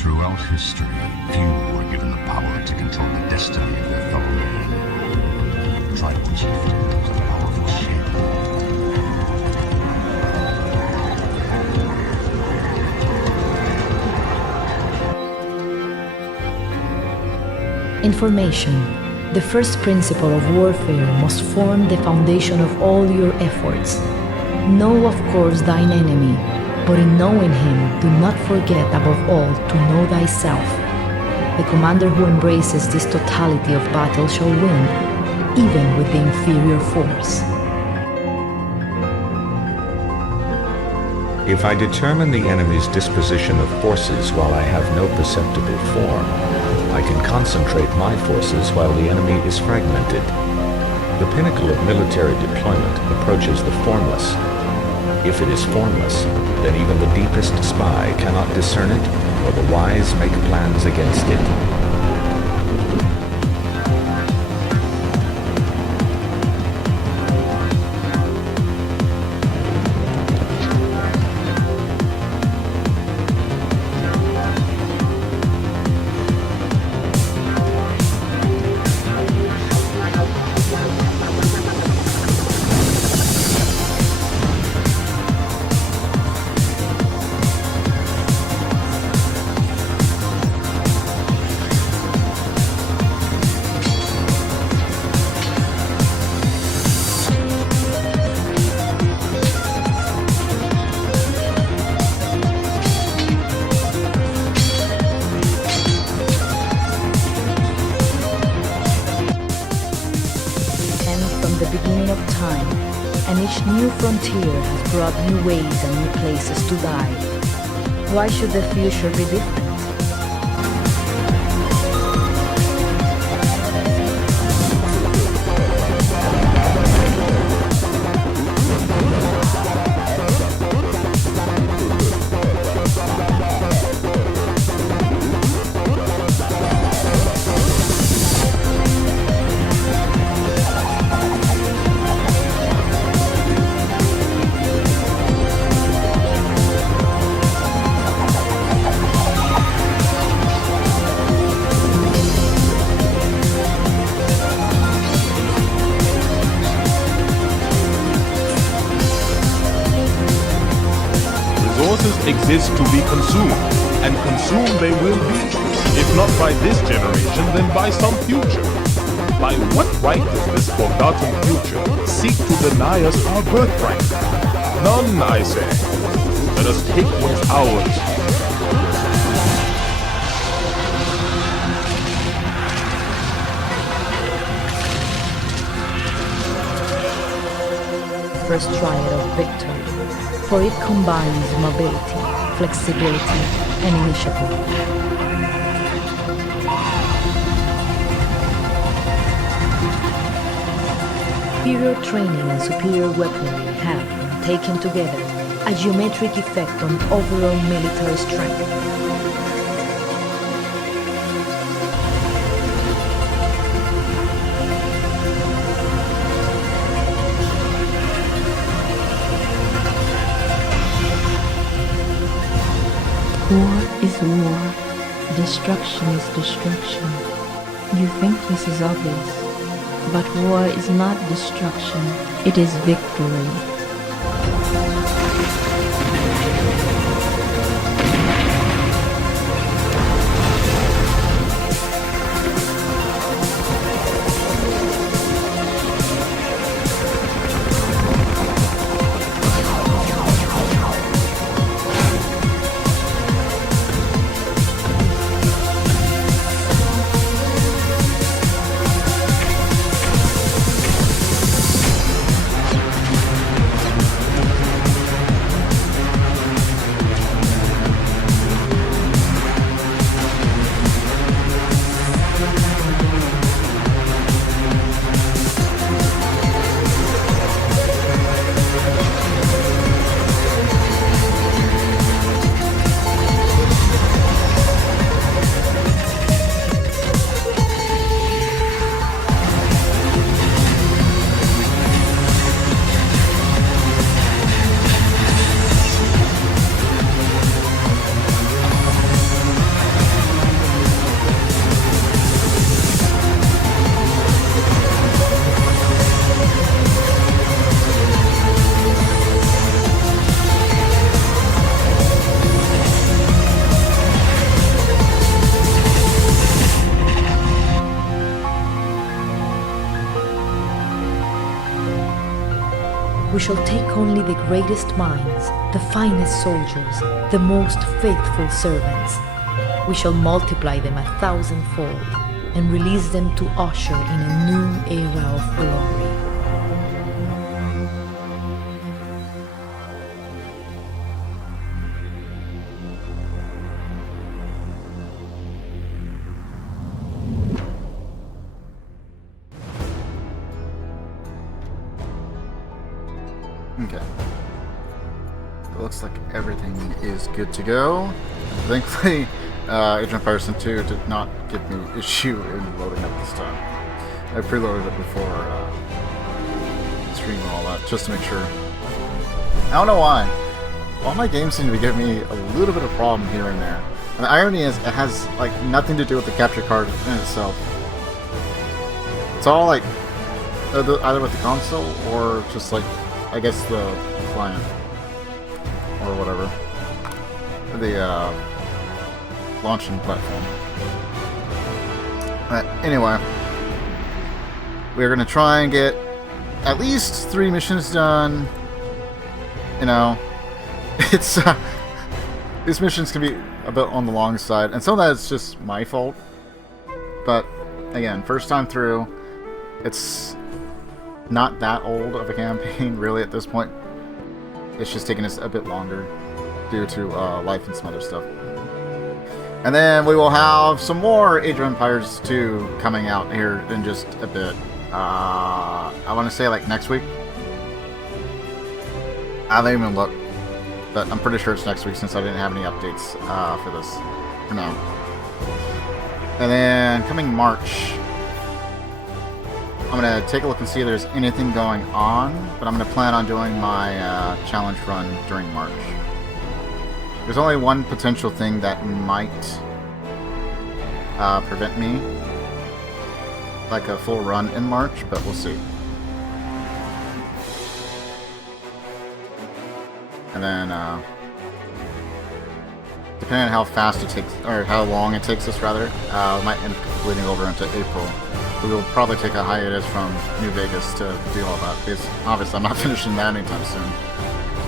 Throughout history, few were given the power to control the destiny of their fellow man. Tribal chieftain was a powerful shaper. Information, the first principle of warfare, must form the foundation of all your efforts. Know of course thine enemy, but in knowing him, do not forget above all to know thyself. The commander who embraces this totality of battle shall win, even with the inferior force. If I determine the enemy's disposition of forces while I have no perceptible form, I can concentrate my forces while the enemy is fragmented. The pinnacle of military deployment approaches the formless. If it is formless, then even the deepest spy cannot discern it, or the wise make plans against it. And each new frontier has brought new ways and new places to die. Why should the future be different? Exist to be consumed, and consumed they will be, if not by this generation, then by some future. By what right does this forgotten future seek to deny us our birthright? None, I say. Let us take what's ours. First triad of victory, for it combines mobility, flexibility, and initiative. Superior training and superior weaponry have, when taken together, a geometric effect on overall military strength. War is war. Destruction is destruction. You think this is obvious, but war is not destruction, it is victory. We shall take only the greatest minds, the finest soldiers, the most faithful servants. We shall multiply them 1,000-fold and release them to usher in a new era of glory. Okay. It looks like everything is good to go. Thankfully, Age of Empires 2 did not give me issue in loading up this time. I preloaded it before streaming all that, just to make sure. I don't know why. All my games seem to be giving me a little bit of problem here and there. And the irony is, it has like nothing to do with the capture card in itself. It's all like either with the console or just like, I guess, the client or whatever. The launching platform. Anyway, we're gonna try and get at least 3 missions done. You know, it's these missions can be a bit on the long side, and some of that is just my fault. But again, first time through, it's not that old of a campaign, really, at this point. It's just taking us a bit longer due to life and some other stuff. And then we will have some more Age of Empires 2 coming out here in just a bit. I want to say like next week. I didn't even look, but I'm pretty sure it's next week since I didn't have any updates for this for now. And then coming March, I'm going to take a look and see if there's anything going on, but I'm going to plan on doing my challenge run during March. There's only one potential thing that might prevent me, like a full run in March, but we'll see. And then, depending on how fast it takes, or how long it takes us rather, we might end up bleeding over into April. We will probably take a hiatus from New Vegas to do all that, because obviously I'm not finishing that anytime soon.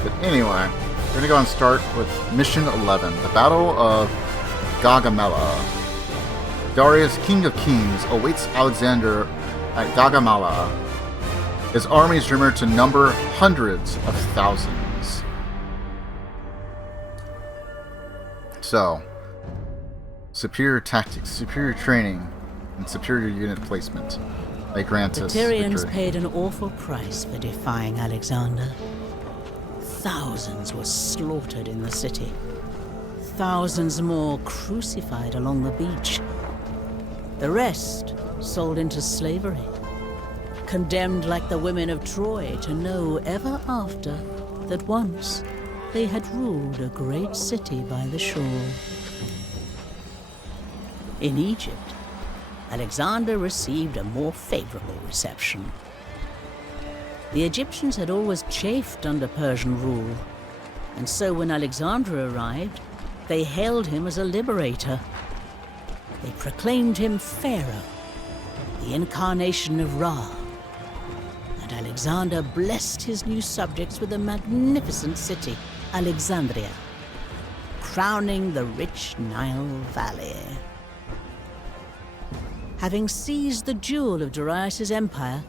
But anyway, we're going to go and start with Mission 11, the Battle of Gaugamela. Darius, King of Kings, awaits Alexander at Gaugamela. His army is rumored to number hundreds of thousands. So, superior tactics, superior training, and superior unit placement. They grant us victory. The Tyrians paid an awful price for defying Alexander. Thousands were slaughtered in the city. Thousands more crucified along the beach. The rest sold into slavery. Condemned like the women of Troy to know ever after that once they had ruled a great city by the shore. In Egypt, Alexander received a more favorable reception. The Egyptians had always chafed under Persian rule, and so when Alexander arrived, they hailed him as a liberator. They proclaimed him Pharaoh, the incarnation of Ra, and Alexander blessed his new subjects with a magnificent city, Alexandria, crowning the rich Nile Valley. Having seized the jewel of Darius' empire,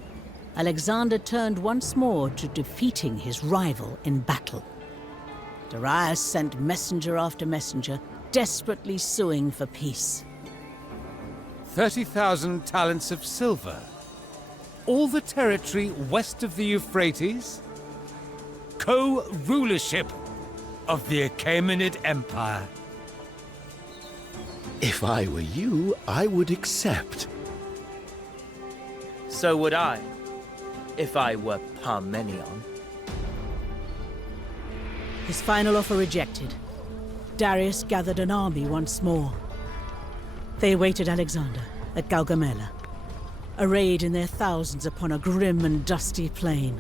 Alexander turned once more to defeating his rival in battle. Darius sent messenger after messenger, desperately suing for peace. 30,000 talents of silver. All the territory west of the Euphrates. Co-rulership of the Achaemenid Empire. If I were you, I would accept. So would I, if I were Parmenion. His final offer rejected, Darius gathered an army once more. They awaited Alexander at Gaugamela, arrayed in their thousands upon a grim and dusty plain.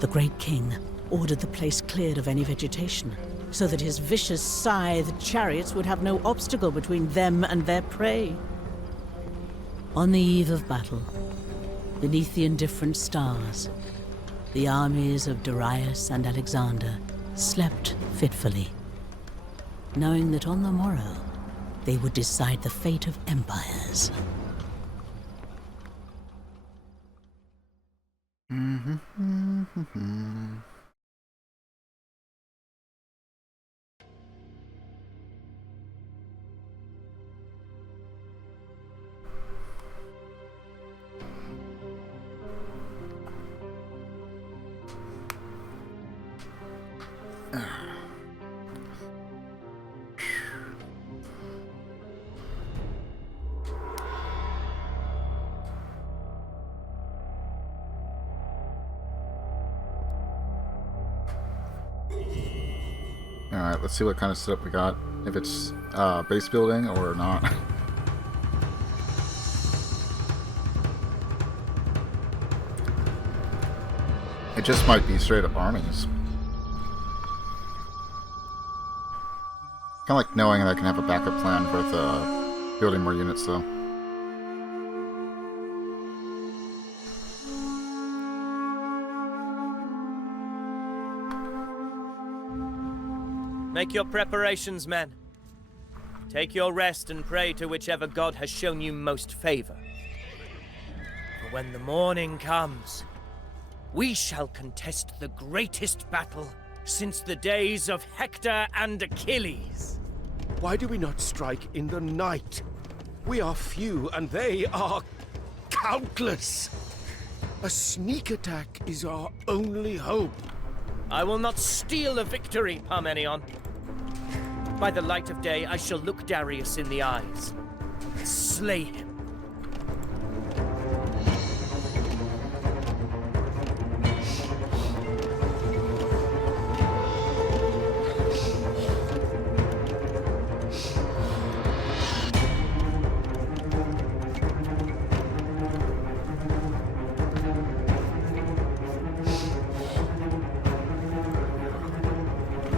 The great king ordered the place cleared of any vegetation, so that his vicious scythed chariots would have no obstacle between them and their prey. On the eve of battle, beneath the indifferent stars, The armies of Darius and Alexander slept fitfully, knowing that on the morrow they would decide the fate of empires. Alright, let's see what kind of setup we got. If it's base building or not. It just might be straight up armies. Kind of like knowing that I can have a backup plan with building more units though. Make your preparations, men. Take your rest and pray to whichever god has shown you most favor. For when the morning comes, we shall contest the greatest battle since the days of Hector and Achilles. Why do we not strike in the night? We are few and they are countless. A sneak attack is our only hope. I will not steal a victory, Parmenion. By the light of day, I shall look Darius in the eyes and slay him.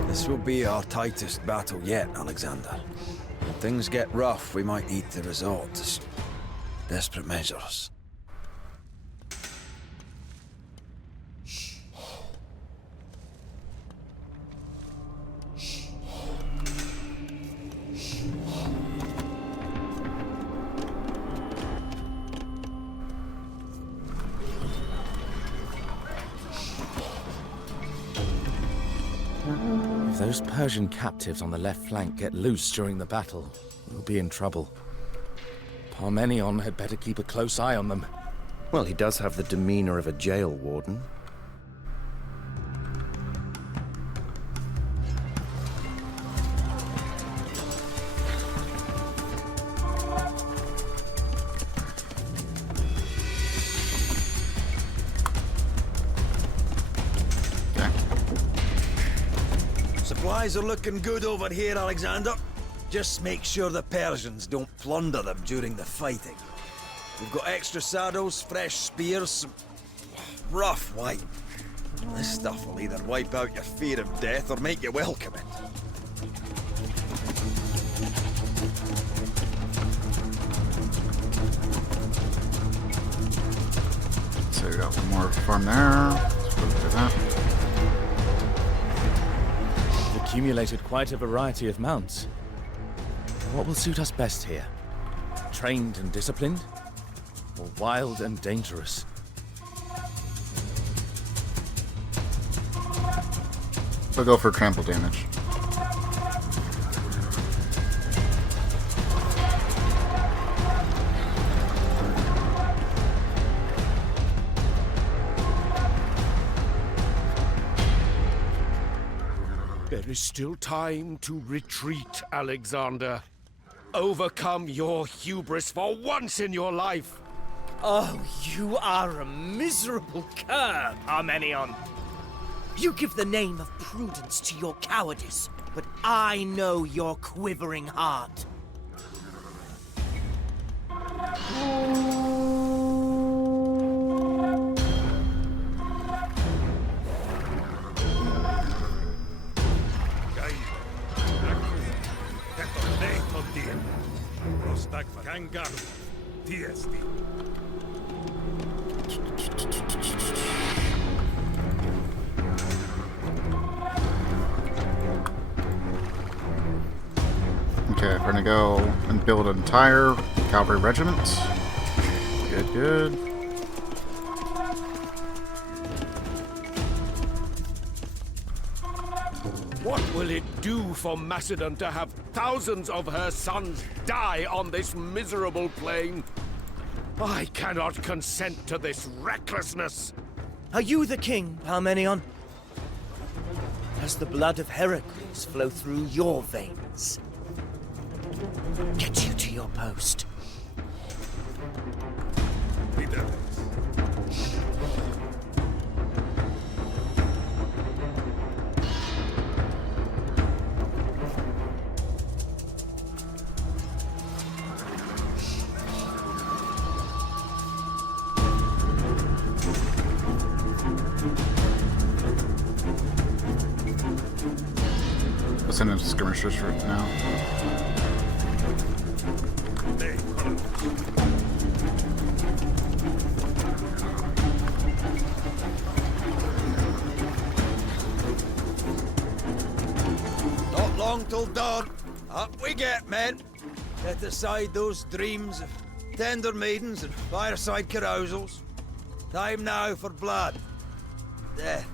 This will be our tightest battle yet, Alexander. When things get rough, we might need to resort to desperate measures. If those Persian captives on the left flank get loose during the battle, we'll be in trouble. Parmenion had better keep a close eye on them. Well, he does have the demeanor of a jail warden. Supplies are looking good over here, Alexander. Just make sure the Persians don't plunder them during the fighting. We've got extra saddles, fresh spears, some rough wine. This stuff will either wipe out your fear of death or make you welcome it. So we got one more farm there. Let's go do that. We've accumulated quite a variety of mounts. What will suit us best here? Trained and disciplined? Or wild and dangerous? We'll go for trample damage. There is still time to retreat, Alexander. Overcome your hubris for once in your life. Oh, you are a miserable cur, Parmenion. You give the name of prudence to your cowardice, but I know your quivering heart. Okay, we're gonna go and build an entire cavalry regiment. Good, good. What will it do for Macedon to have thousands of her sons die on this miserable plain? I cannot consent to this recklessness. Are you the king, Parmenion? Does the blood of Heracles flow through your veins? Get you to your post. Let's send him skirmishers for now. Not long till dawn. Up we get, men. Set aside those dreams of tender maidens and fireside carousals. Time now for blood. Death.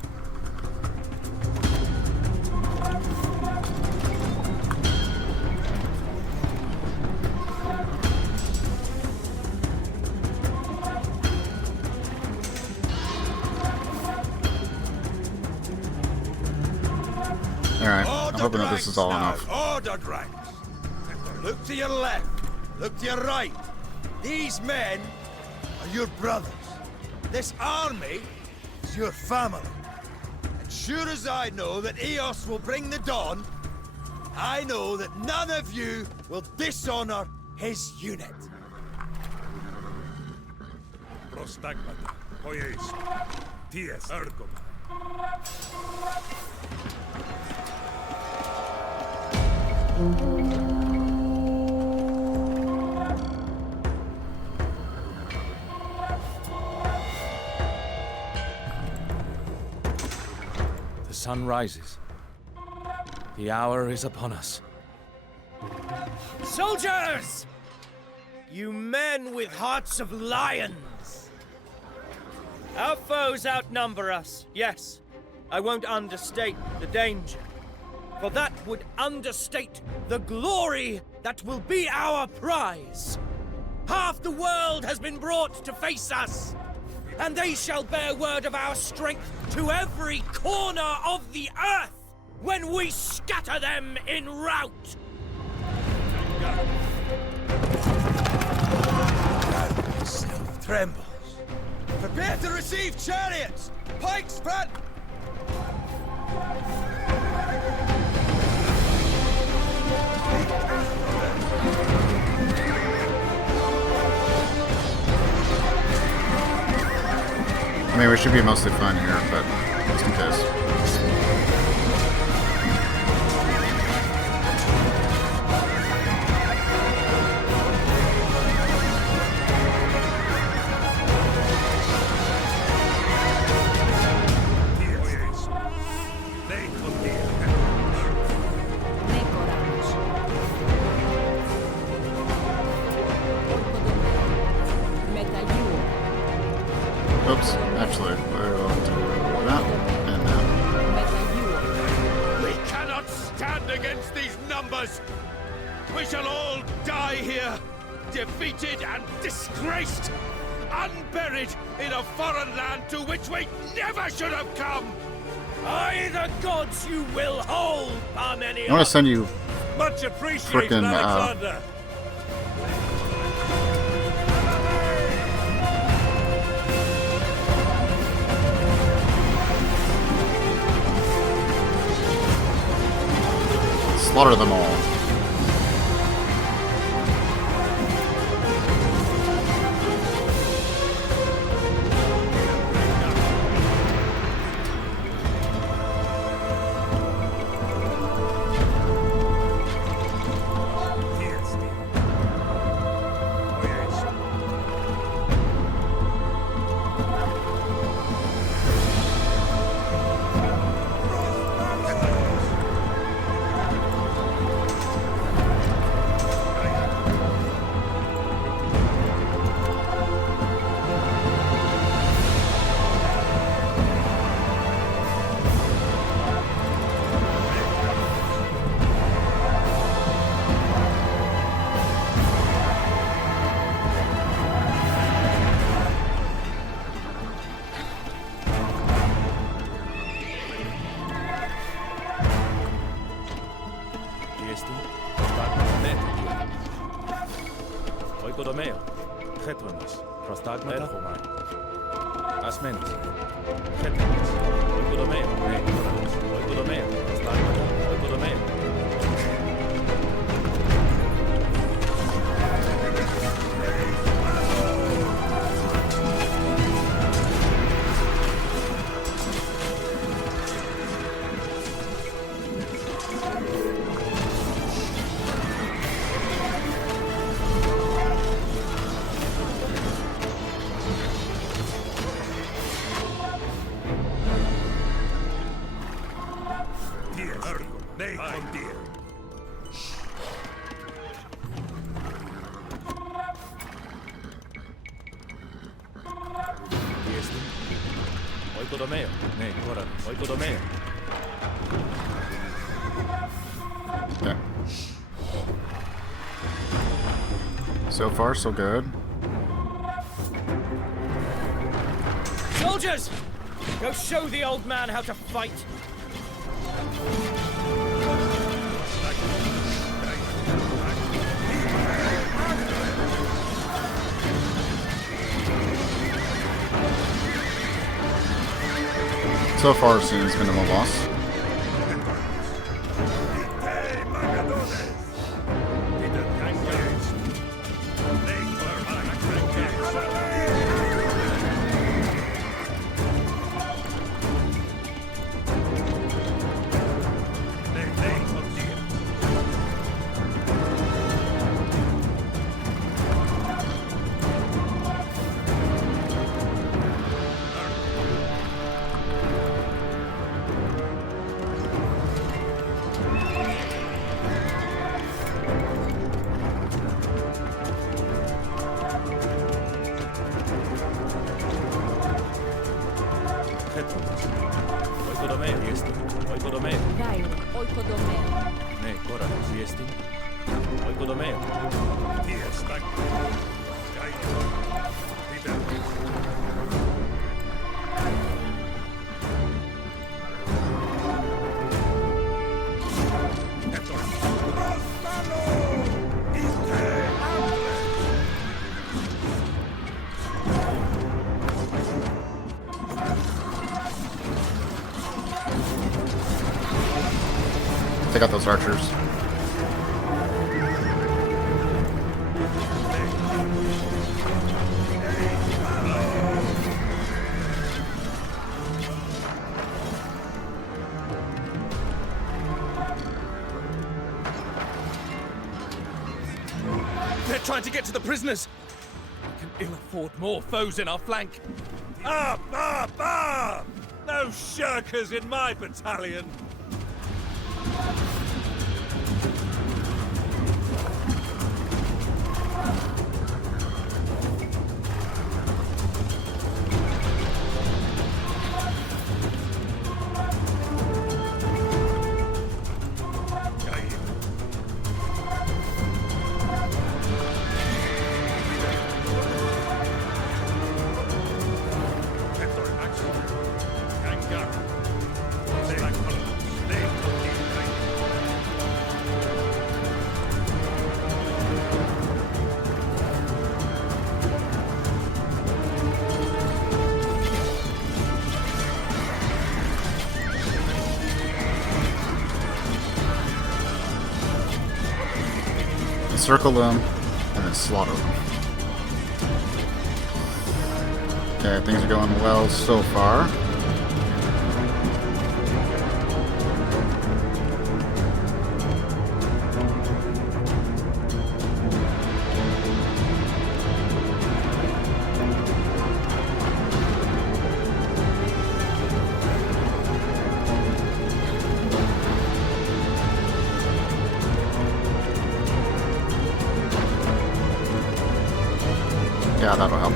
Alright, I'm hoping that this is all enough. Ordered ranks. Look to your left. Look to your right. These men are your brothers. This army is your family. And sure as I know that Eos will bring the dawn, I know that none of you will dishonor his unit. Prostagmata, poieis, ties ergom. The sun rises. The hour is upon us. Soldiers! You men with hearts of lions! Our foes outnumber us, yes. I won't understate the danger, for that would understate the glory that will be our prize. Half the world has been brought to face us, and they shall bear word of our strength to every corner of the earth when we scatter them in rout. Self trembles. Prepare to receive chariots! Pikes front! I mean, we should be mostly fine here, but just in case. Oops, actually, we'll do that and that. We cannot stand against these numbers. We shall all die here, defeated and disgraced, unburied in a foreign land to which we never should have come. By the gods you will hold, Parmenion! I want to send you Much appreciated, frickin' Alexander. slaughter them all. Jestem. Prostagmata ne. Oikodomeo. Chetronos. Prostagmata. Erhomai. Achaemenids. Chetronos. Oikodomeo. Ne. Oikodomeo. Prostagmata. Oikodomeo. Nee, von dir. Jestem. Oikodomeo. Ne. Oikodomeo. Okay. So far, so good. Soldiers! Go show the old man how to fight! So far, seems minimal loss. Take out those archers. They're trying to get to the prisoners. We can ill afford more foes in our flank. Up, up, up! No shirkers in my battalion. Circle them, and then slaughter them. Okay, things are going well so far. Yeah, that'll help.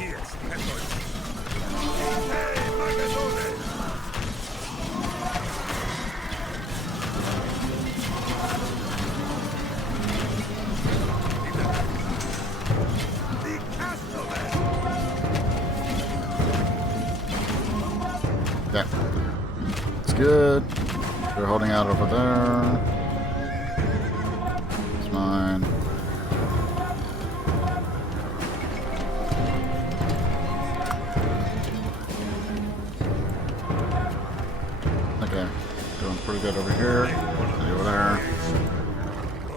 Yes, good. They're holding out over there. It's mine. Okay, doing pretty good over here. Over there.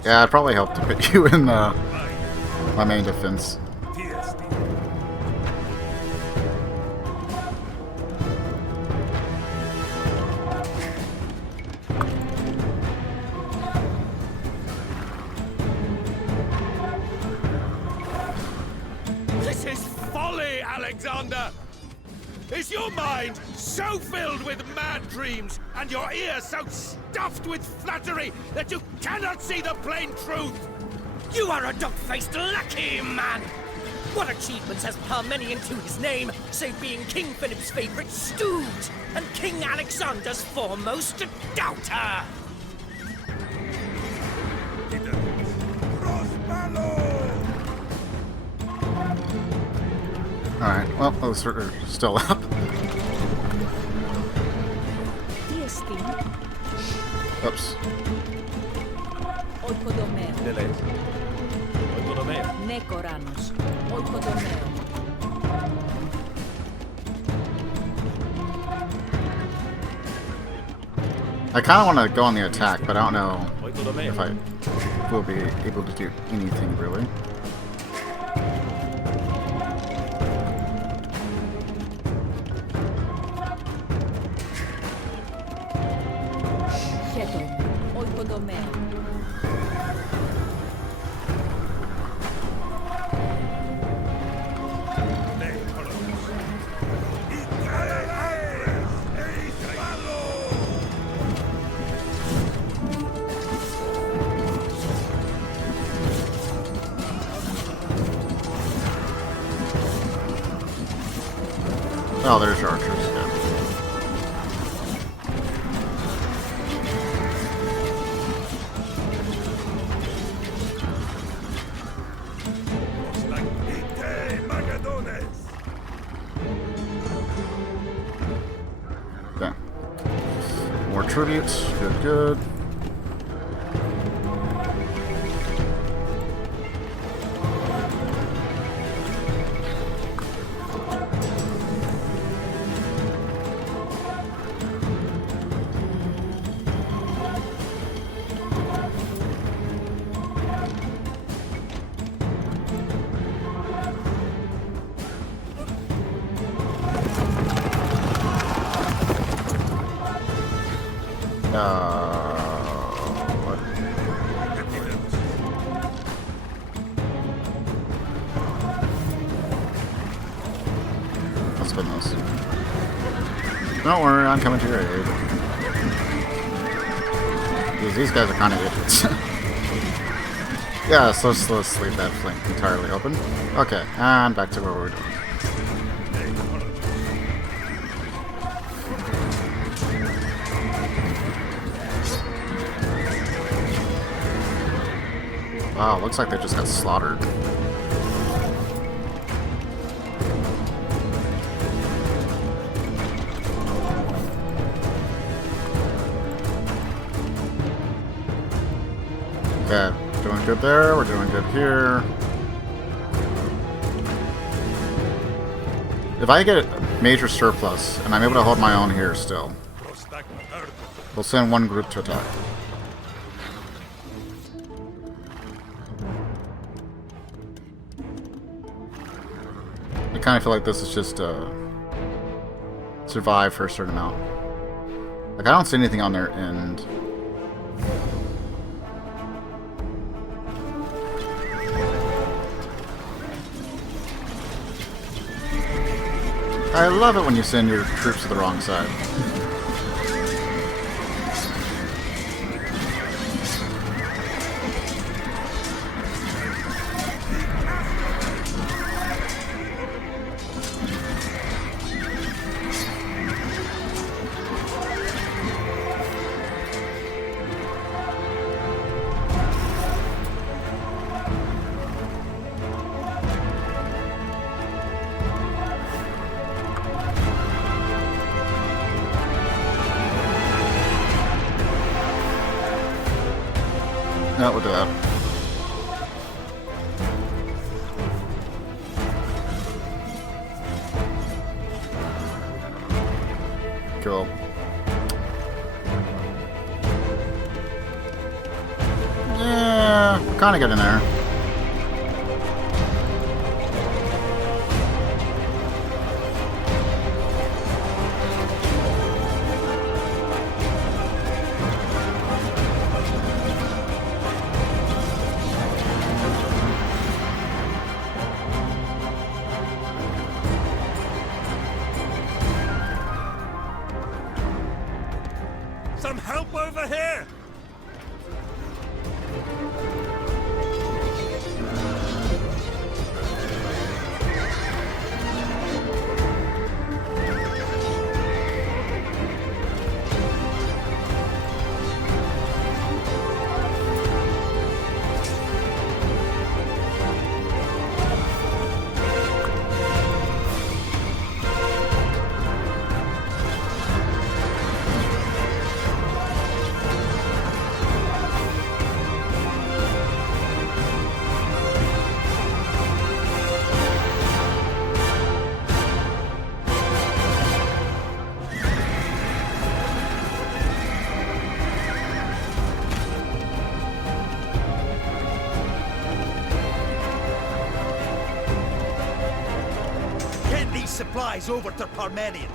Yeah, I'd probably help to put you in my main defense. This is folly, Alexander! Is your mind so filled with mad dreams and your ears so stuffed with flattery that you cannot see the plain truth? You are a dog-faced lucky man! What achievements has Parmenion to his name, save being King Philip's favorite stooge and King Alexander's foremost doubter? Alright, well, those are still up. Oops. I kind of want to go on the attack, but I don't know if I will be able to do anything really. Oh, there's your archers. Yeah. Okay. More tributes. Good, good. What? I'll spin those. Don't worry, I'm coming to your aid. These guys are kind of idiots. Yeah, so let's leave that flank entirely open. Okay, and back to where we were doing. Wow, looks like they just got slaughtered. Okay, doing good there, we're doing good here. If I get a major surplus, and I'm able to hold my own here still, we'll send one group to attack. I kind of feel like this is just survive for a certain amount. Like, I don't see anything on their end. I love it when you send your troops to the wrong side. No, we'll do that. Cool. Yeah, we're kind of getting there. Some help over here! Supplies over to Parmenion.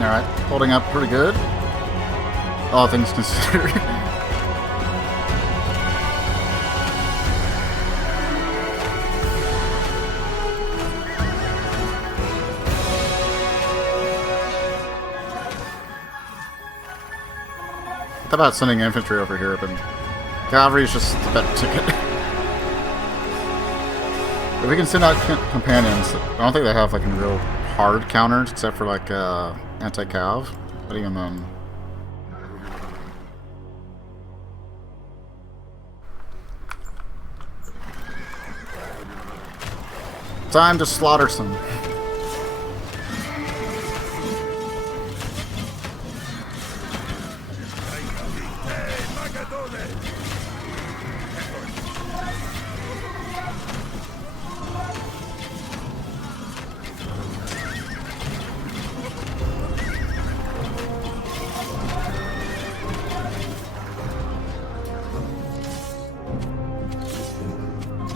Alright, holding up pretty good. All things considered. How about sending infantry over here, but cavalry is just the better ticket. If we can send out companions, I don't think they have like any real hard counters except for like anti-cav, but even then. Time to slaughter some.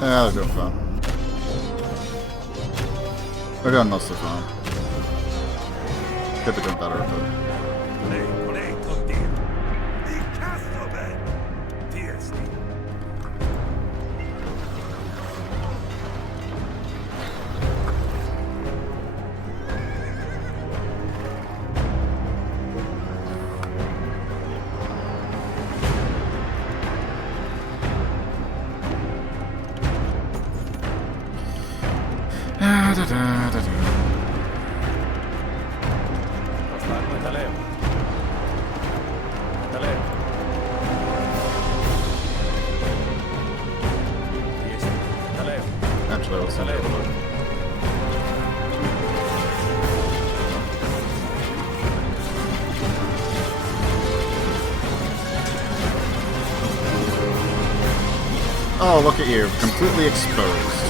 Yeah, they're doing fun. They're doing mostly fun. Could be doing better, but... Oh, look at you, completely exposed.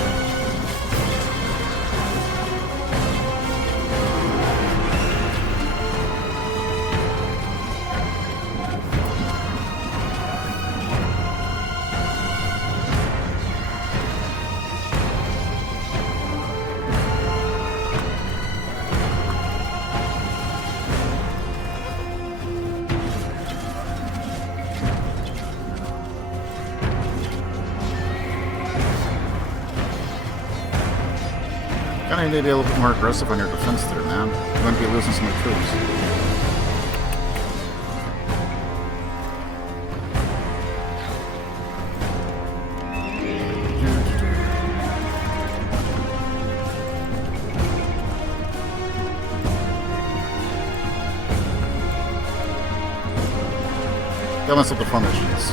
I need to be a little bit more aggressive on your defense there, man. You might be losing some of your troops. Got myself the formations.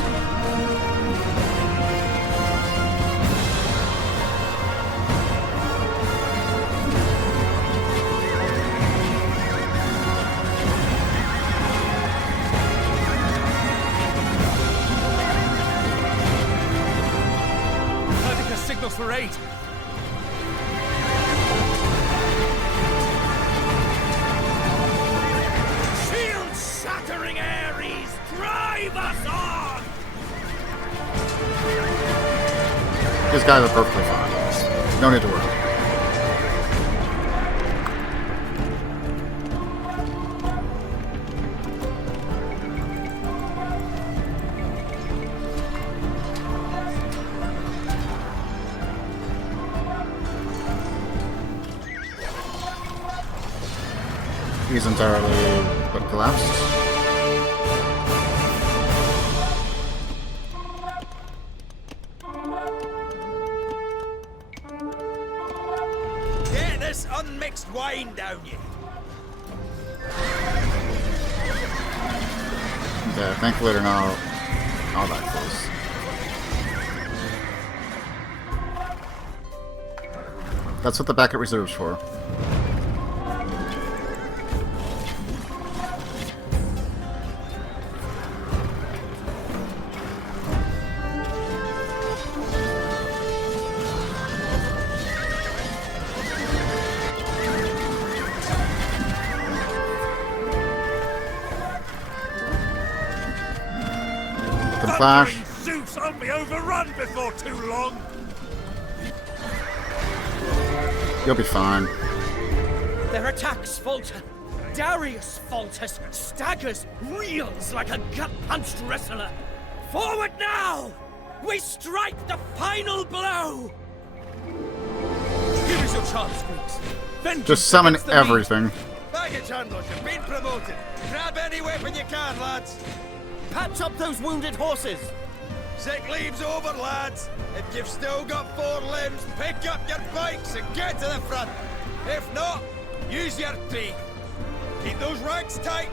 Signals for aid. Shield-shattering Ares, drive us on! These guys are perfectly fine. No need to worry. He's entirely but collapsed. Get this unmixed wine down you. Yeah, thankfully they're not all that close. That's what the backup reserve's for. Flash. Zeus, I'll be overrun before too long. You'll be fine. Their attacks falter. Darius falters, staggers, reels like a gut-punched wrestler. Forward now! We strike the final blow! Give us your chance, Greeks. Just summon everything. Baggage handlers, you've been promoted. Grab any weapon you can, lads. Patch up those wounded horses! Sick leave's over, lads. If you've still got 4 limbs, pick up your bikes and get to the front. If not, use your teeth. Keep those ranks tight.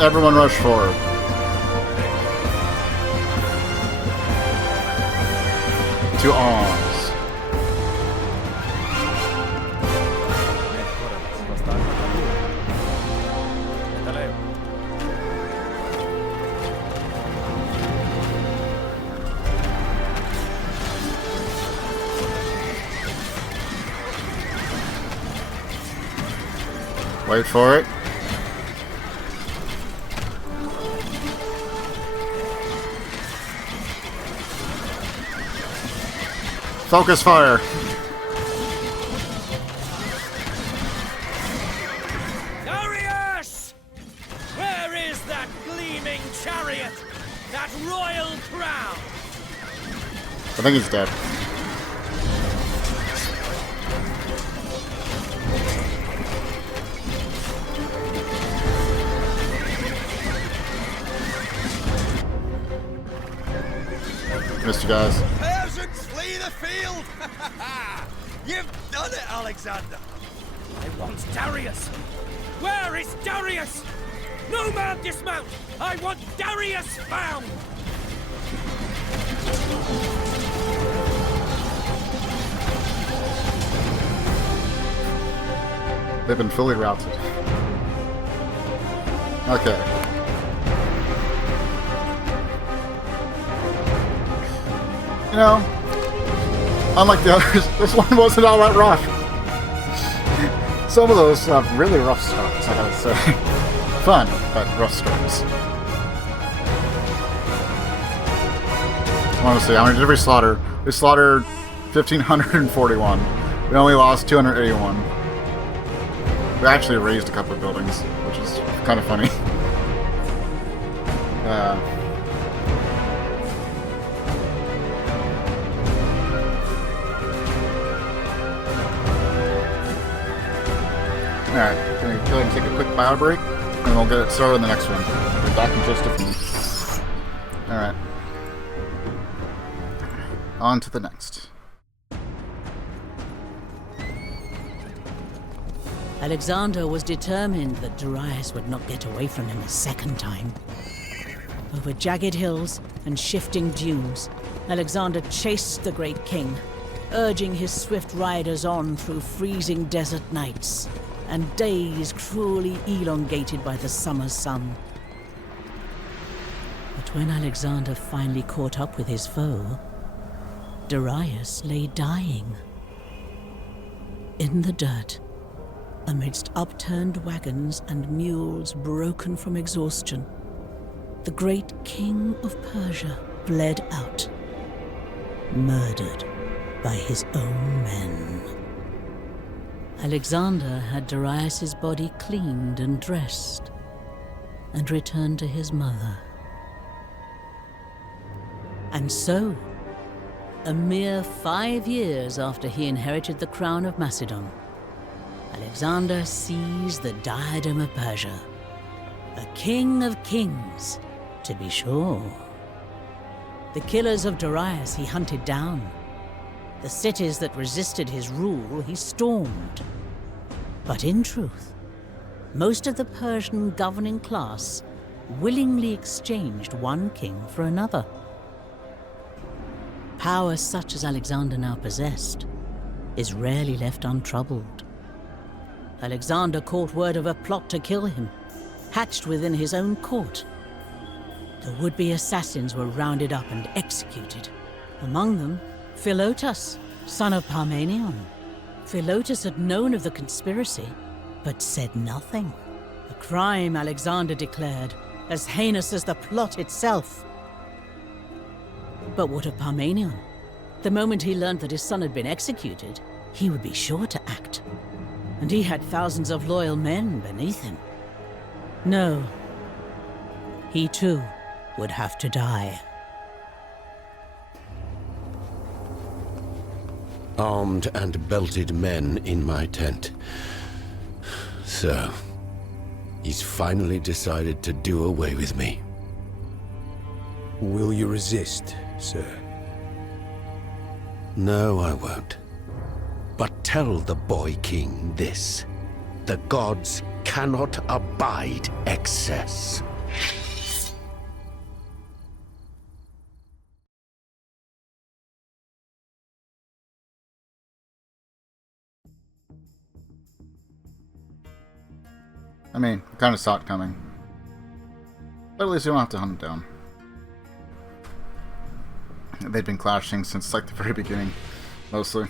Everyone rush forward. To arms. Wait for it. Focus fire. Darius! Where is that gleaming chariot? That royal crown? I think he's dead. Missed you guys. Persians flee the field! You've done it, Alexander! I want Darius! Where is Darius? No man dismount! I want Darius found! They've been fully routed. Okay. You know, unlike the others, this one wasn't all that rough. Some of those really rough starts, I gotta say. Fun, but rough starts. Honestly, how many did we slaughter? We slaughtered 1,541. We only lost 281. We actually raised a couple of buildings, which is kind of funny. Alright, gonna go ahead and take a quick bio break, and we'll get started on the next one. We'll be back in just a few. Alright. On to the next. Alexander was determined that Darius would not get away from him a second time. Over jagged hills and shifting dunes, Alexander chased the great king, urging his swift riders on through freezing desert nights and days cruelly elongated by the summer sun. But when Alexander finally caught up with his foe, Darius lay dying. In the dirt, amidst upturned wagons and mules broken from exhaustion, the great king of Persia bled out, murdered by his own men. Alexander had Darius's body cleaned and dressed, and returned to his mother. And so, a mere 5 years after he inherited the crown of Macedon, Alexander seized the diadem of Persia, a king of kings, to be sure. The killers of Darius he hunted down. The cities that resisted his rule he stormed. But in truth, most of the Persian governing class willingly exchanged one king for another. Power such as Alexander now possessed is rarely left untroubled. Alexander caught word of a plot to kill him, hatched within his own court. The would-be assassins were rounded up and executed. Among them, Philotas, son of Parmenion. Philotas had known of the conspiracy, but said nothing. A crime, Alexander declared, as heinous as the plot itself. But what of Parmenion? The moment he learned that his son had been executed, he would be sure to act. And he had thousands of loyal men beneath him. No, he too would have to die. Armed and belted men in my tent. So, he's finally decided to do away with me. Will you resist, sir? No, I won't. But tell the boy king this. The gods cannot abide excess. I mean, kind of saw it coming. But at least you don't have to hunt them down. They've been clashing since like the very beginning, mostly.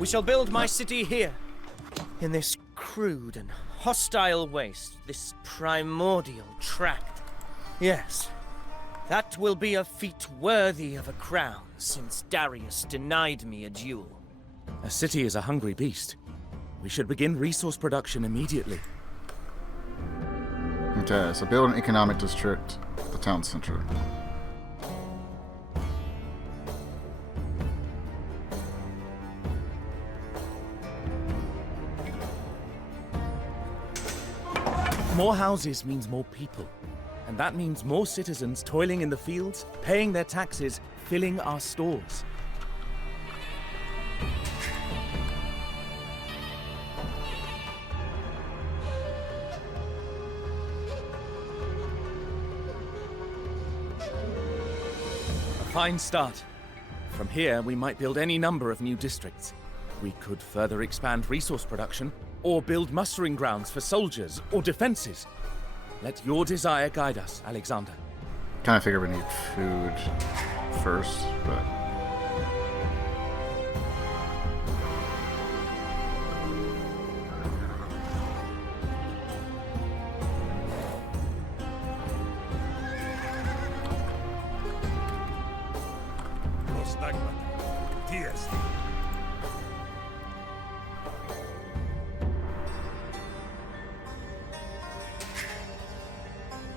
We shall build my city here, in this crude and hostile waste, this primordial tract. Yes, that will be a feat worthy of a crown, since Darius denied me a duel. A city is a hungry beast. We should begin resource production immediately. Okay, so build an economic district, the town center. More houses means more people. And that means more citizens toiling in the fields, paying their taxes, filling our stores. A fine start. From here, we might build any number of new districts. We could further expand resource production, or build mustering grounds for soldiers or defenses. Let your desire guide us, Alexander. Kind of figure we need food first, but...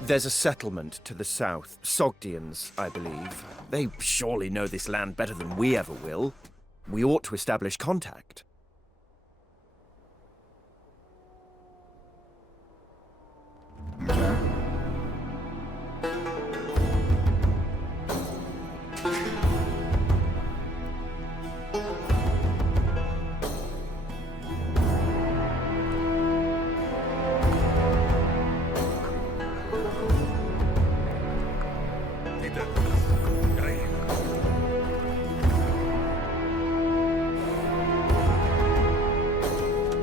There's a settlement to the south, Sogdians, I believe. They surely know this land better than we ever will. We ought to establish contact. Okay.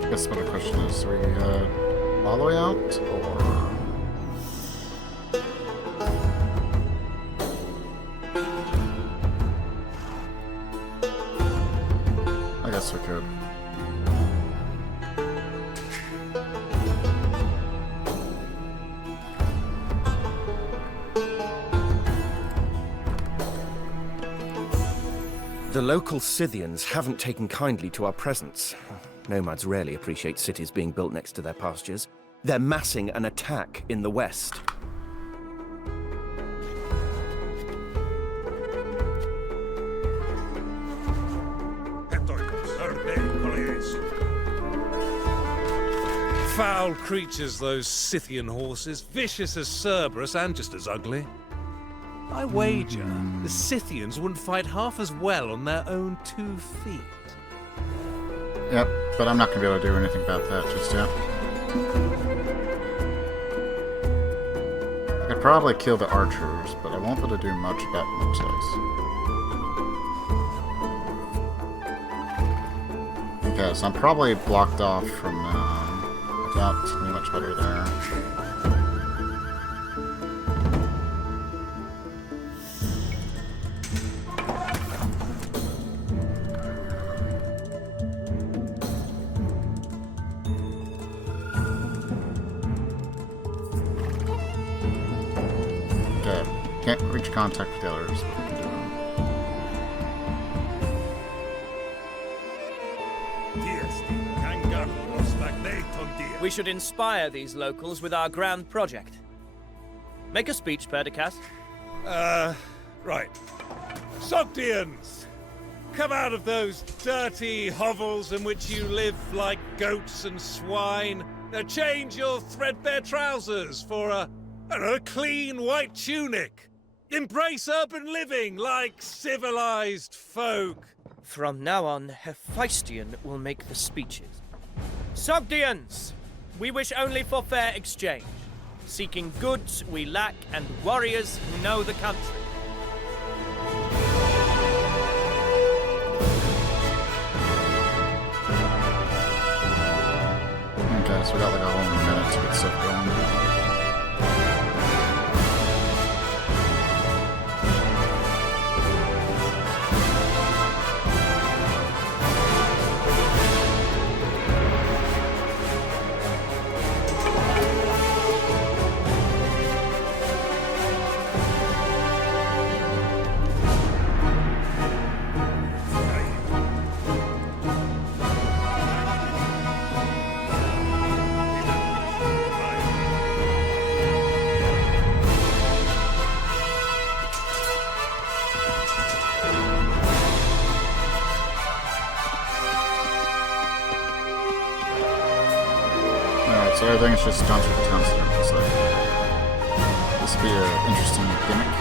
I guess what the question is, are we all the way out, or... I guess we could. The local Scythians haven't taken kindly to our presence. Nomads rarely appreciate cities being built next to their pastures. They're massing an attack in the west. Foul creatures, those Scythian horses, vicious as Cerberus and just as ugly. I wager the Scythians wouldn't fight half as well on their own 2 feet. Yep, but I'm not going to be able to do anything about that just yet. I could probably kill the archers, but I won't be able to do much about missiles. Okay, so I'm probably blocked off from that's going to be much better there. Can't reach contact with the others, but we can do. We should inspire these locals with our grand project. Make a speech, Perdiccas. Right. Sogdians! Come out of those dirty hovels in which you live like goats and swine. Now change your threadbare trousers for a clean white tunic. Embrace urban living like civilized folk. From now on, Hephaestion will make the speeches. Sogdians! We wish only for fair exchange. Seeking goods we lack and warriors who know the country. Okay, so we got like a whole minute to get stuff going. So everything is just done through the town center. So this would be an interesting gimmick.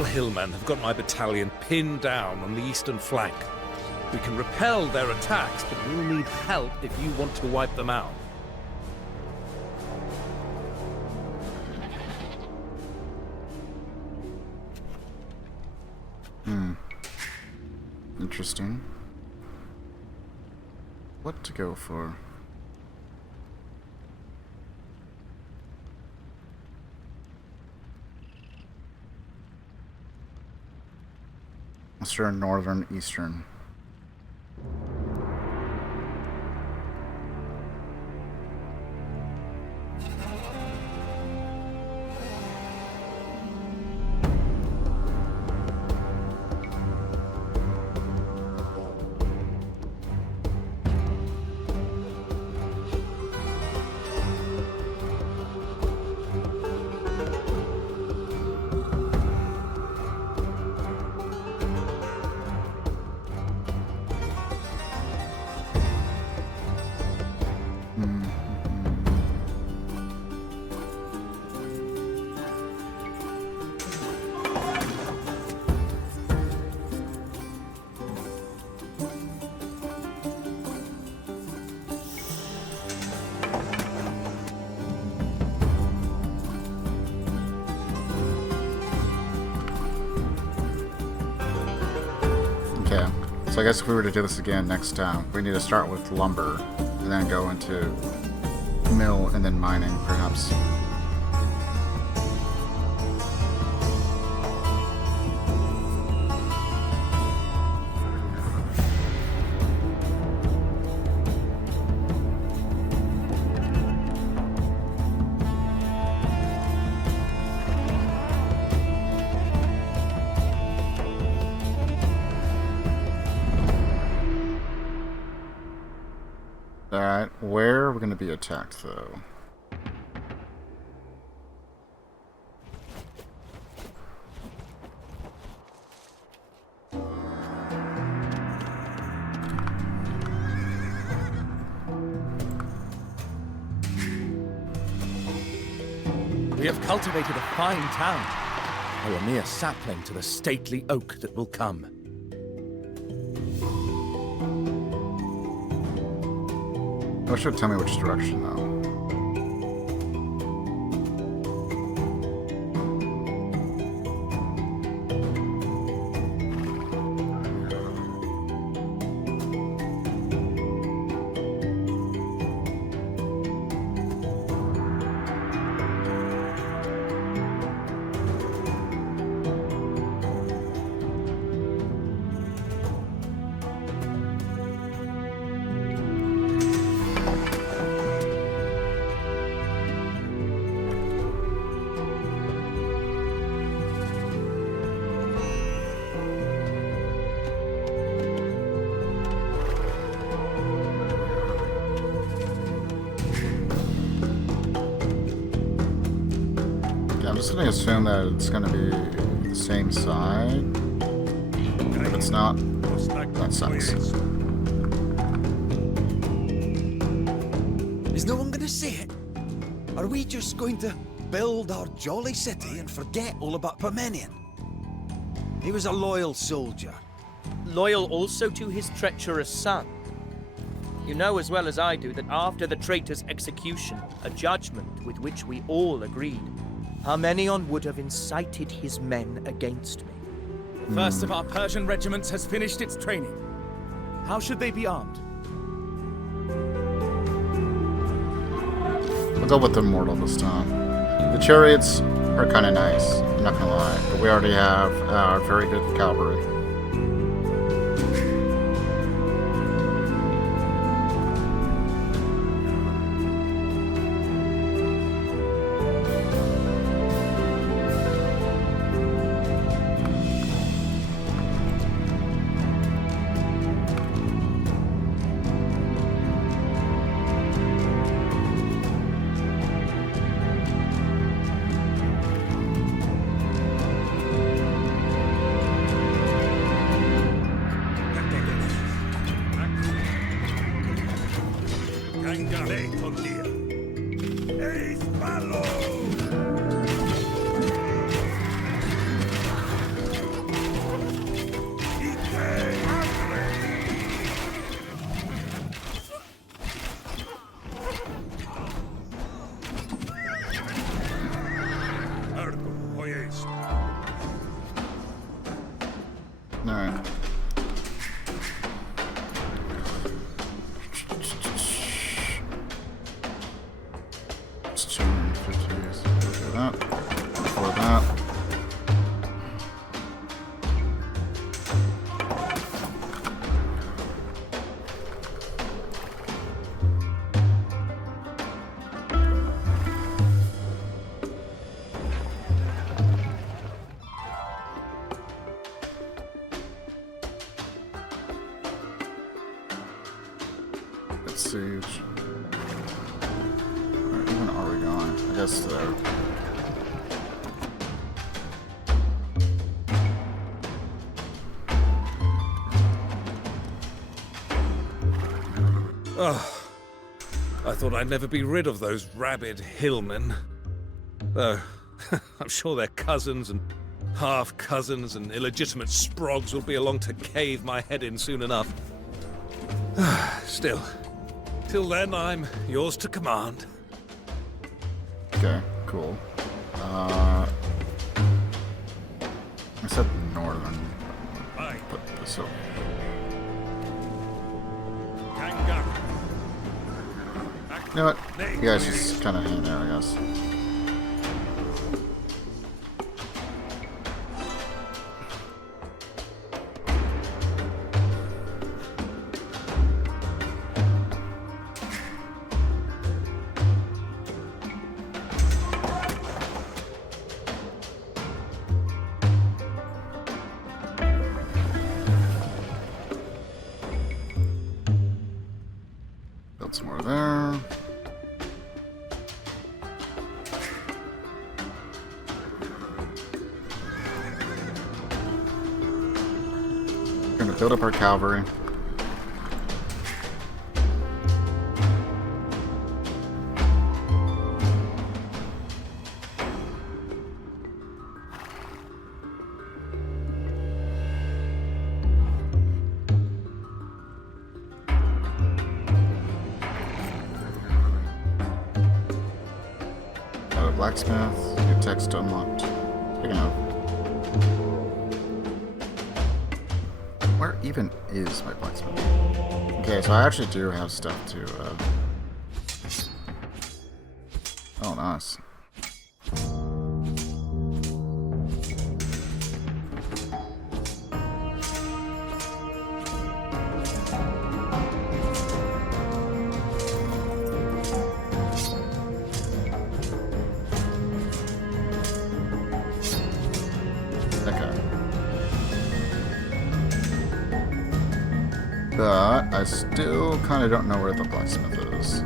local hillmen have got my battalion pinned down on the eastern flank. We can repel their attacks, but we'll need help if you want to wipe them out. Interesting. What to go for? Western, northern, eastern. Okay, so I guess if we were to do this again next time, we need to start with lumber, and then go into mill, and then mining, perhaps. Alright, where are we going to be attacked, though? We have cultivated a fine town, though a mere sapling to the stately oak that will come. Oh, should tell me which direction, though. I'm just going to assume that it's going to be the same side. If it's not, that sucks. Is no one going to say it? Are we just going to build our jolly city and forget all about Parmenion? He was a loyal soldier. Loyal also to his treacherous son. You know as well as I do that after the traitor's execution, a judgment with which we all agreed, Parmenion would have incited his men against me. The first of our Persian regiments has finished its training. How should they be armed? We'll go with the mortal this time. The chariots are kind of nice, I'm not gonna lie, but we already have very good cavalry. Alright. It's 250 years before that. Before that. Siege. Where even are we going? I guess there. Oh, I thought I'd never be rid of those rabid hillmen. Though, I'm sure their cousins and half-cousins and illegitimate sprogs will be along to cave my head in soon enough. Still. Till then, I'm yours to command. Okay, cool. I said northern. Put this over. You know what? You guys just kind of hang there, I guess. Some more there. We're gonna build up our cavalry. Blacksmith, new text unlocked. Speaking of, where even is my blacksmith? Okay, so I actually do have stuff to. Oh, nice. But I still kind of don't know where the blacksmith is.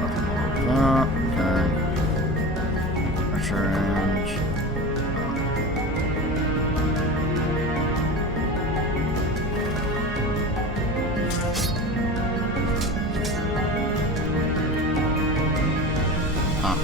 Nothing like that. Okay. Archer range. Huh.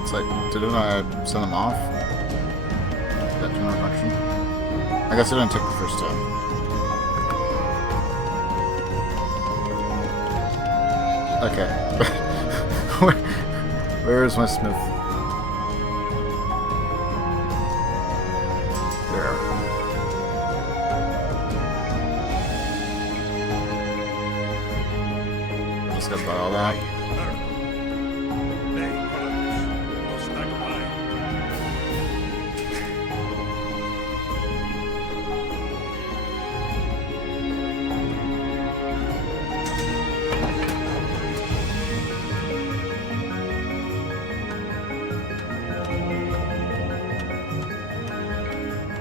It's like, didn't I send them off? That general function? I guess I didn't take the first step. Okay. Where is my smith? There. Just gotta buy all that.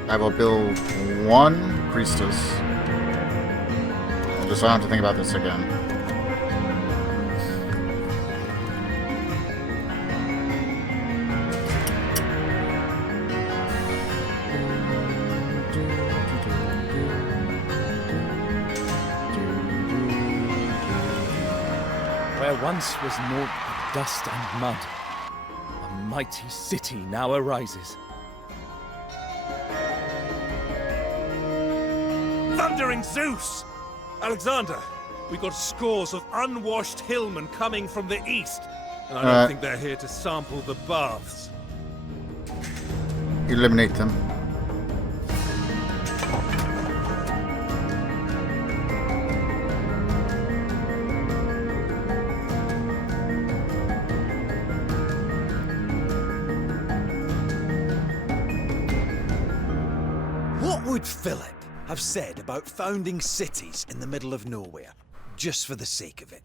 I will build one priestess. Just so I don't have to think about this again. once was naught but dust and mud, a mighty city now arises. Thundering Zeus! Alexander, we got scores of unwashed hillmen coming from the east. And I don't think they're here to sample the baths. Eliminate them. What would Philip have said about founding cities in the middle of nowhere, just for the sake of it?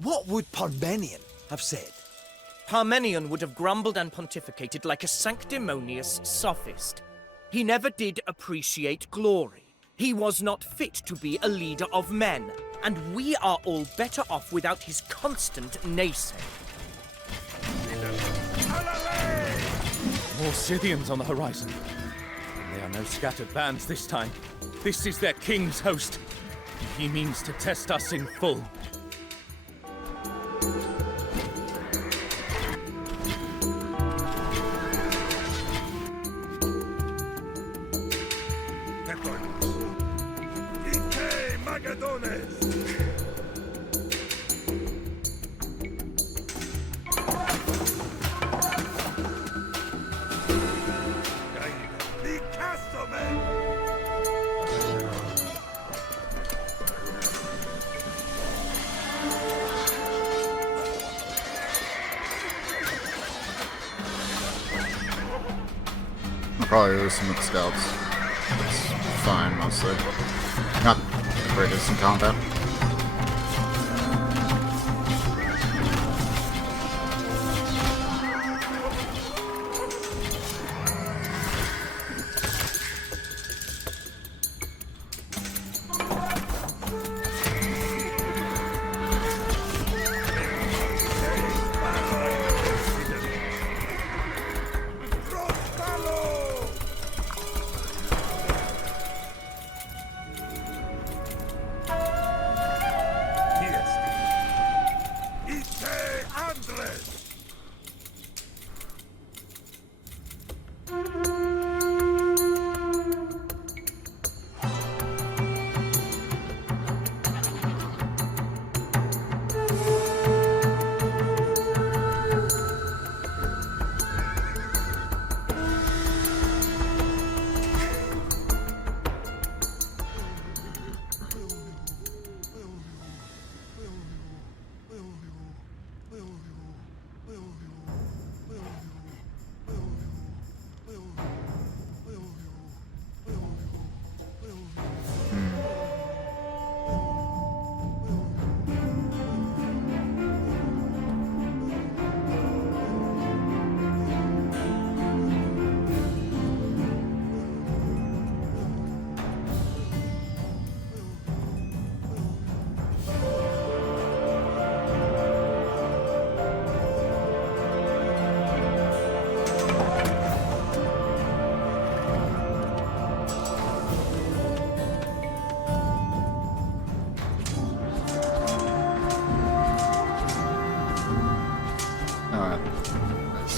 What would Parmenion have said? Parmenion would have grumbled and pontificated like a sanctimonious sophist. He never did appreciate glory. He was not fit to be a leader of men, and we are all better off without his constant naysaying. More Scythians on the horizon. They are no scattered bands this time. This is their king's host. He means to test us in full. Probably lose some of the scouts. It's fine, mostly. Not the greatest in combat.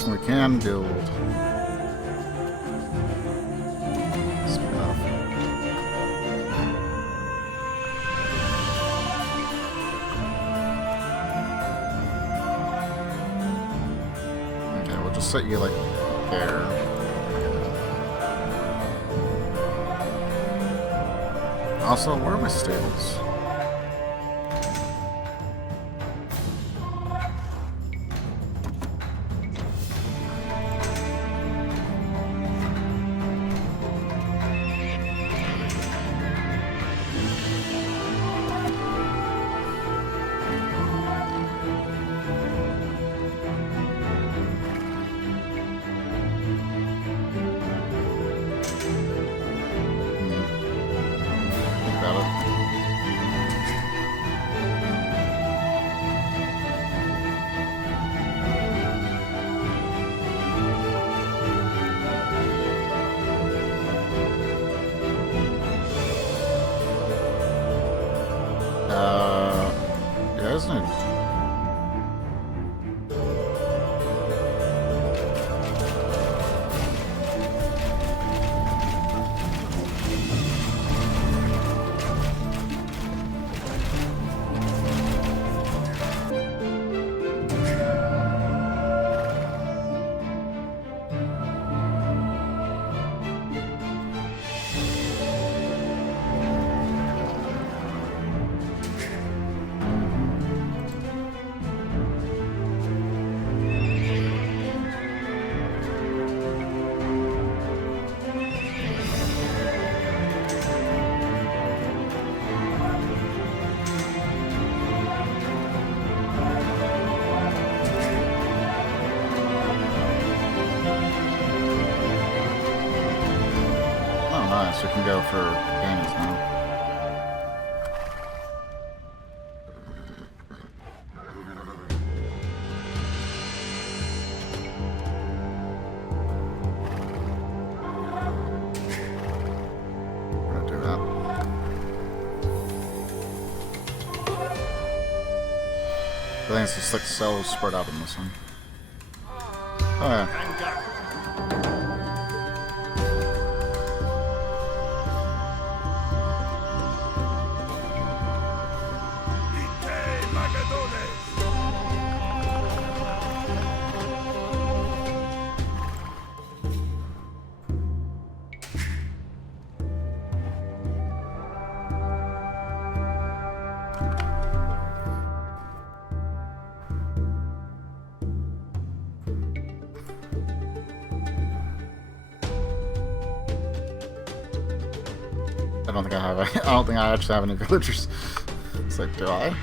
We can build stuff. Okay, we'll just set you like there. Also, where are my stables? guess we can go for companions now. We're gonna do that. I think it's just like so spread out in this one. Oh yeah. I don't think I actually have any villagers. It's like, do I?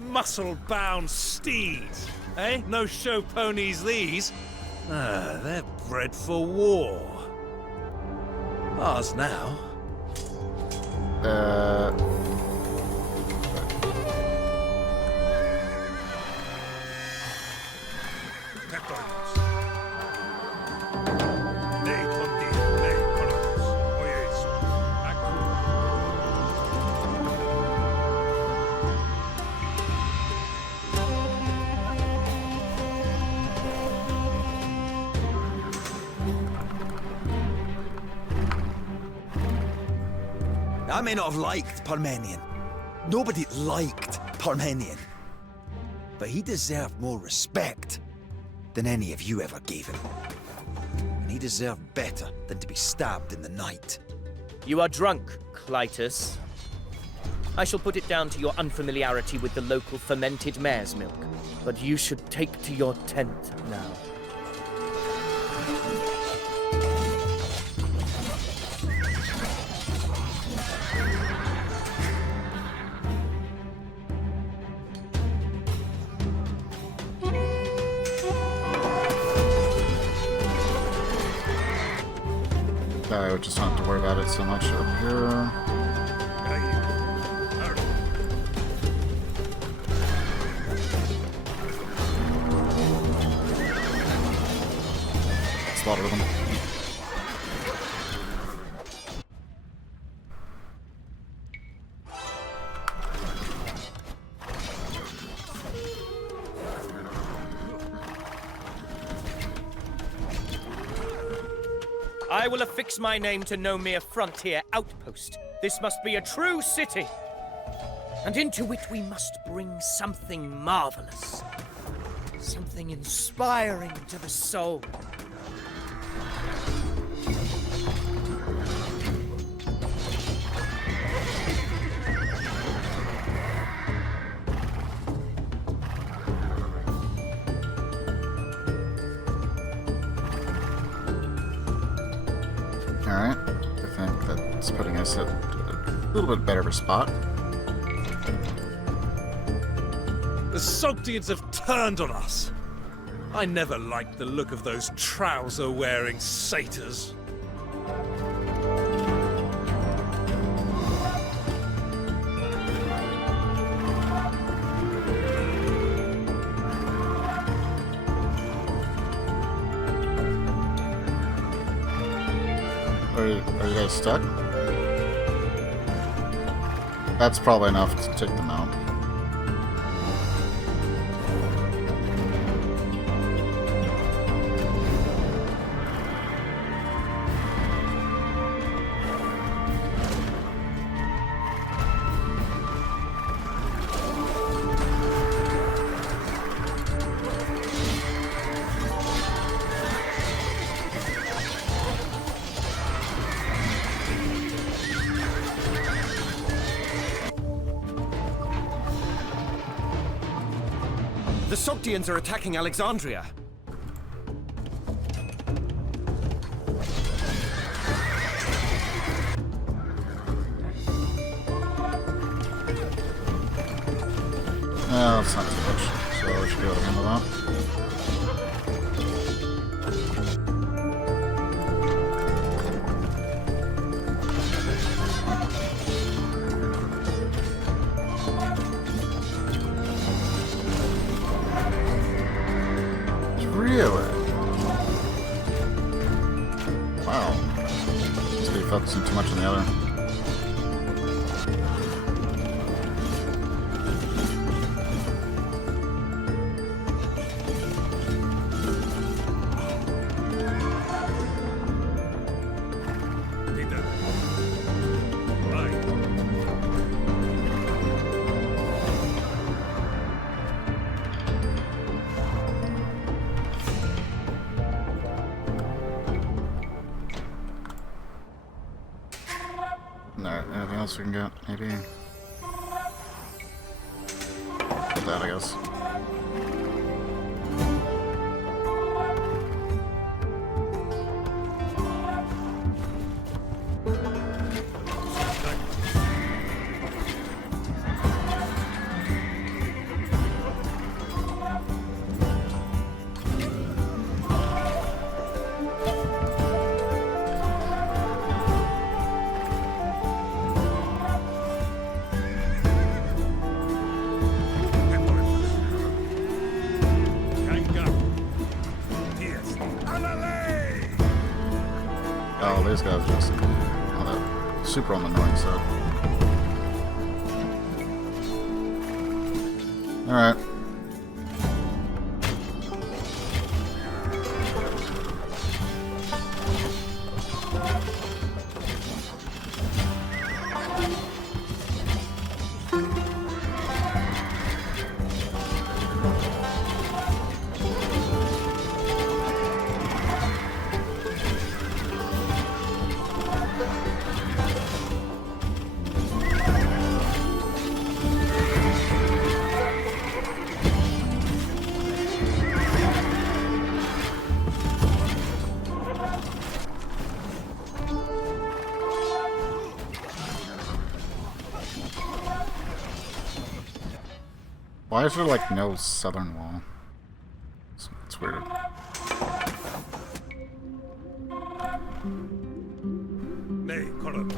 Muscle-bound steeds, eh? No show ponies these. Ah, they're bred for war. Ours now. I may not have liked Parmenion. Nobody liked Parmenion. But he deserved more respect than any of you ever gave him. And he deserved better than to be stabbed in the night. You are drunk, Clytus. I shall put it down to your unfamiliarity with the local fermented mare's milk. But you should take to your tent now. I would just not have to worry about it so much up here. Slaughter them. I will affix my name to no mere frontier outpost. This must be a true city, and into it we must bring something marvelous, something inspiring to the soul. Alright, I think that's putting us at a little bit better of a spot. The Sogdians have turned on us. I never liked the look of those trouser-wearing satyrs. Are you guys stuck? That's probably enough to take them out. The Sogdians are attacking Alexandria. That's not too much, so we should be able to handle that. Really? Wow. Must be focusing too much on the other. Alright, anything else we can get? Maybe. Get that, I guess. Oh, these guys are just super on the annoying side. Alright. Why is there like no southern wall? It's weird. Nay, Colin.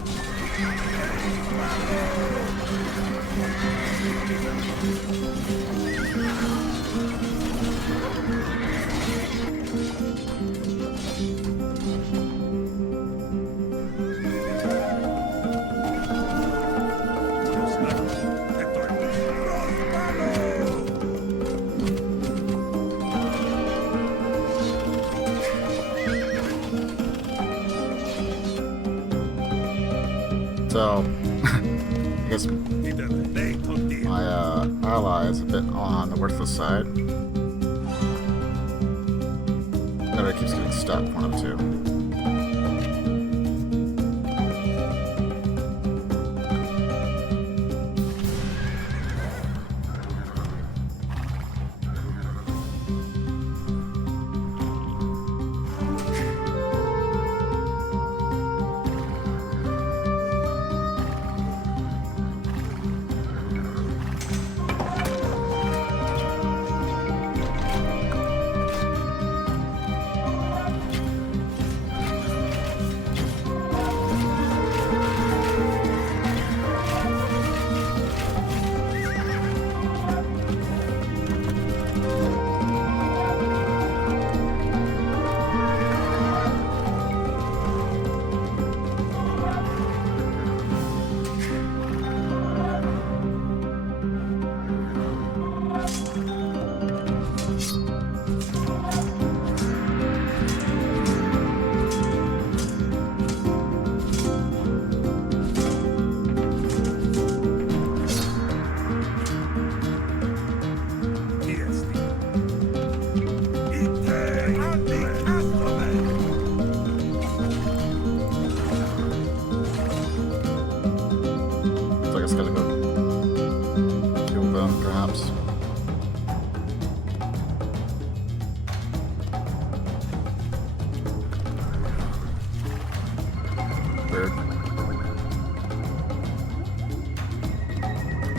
So, I guess my ally is a bit on the worthless side. Everybody keeps getting stuck, one of the two.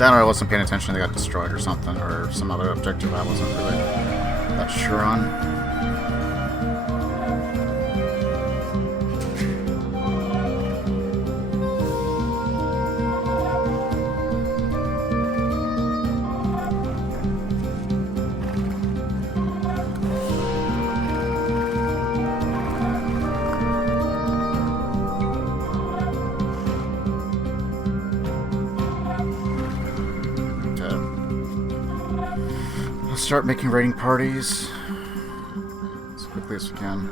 That or I wasn't paying attention, they got destroyed or something, or some other objective I wasn't really that sure on. Start making raiding parties as quickly as we can.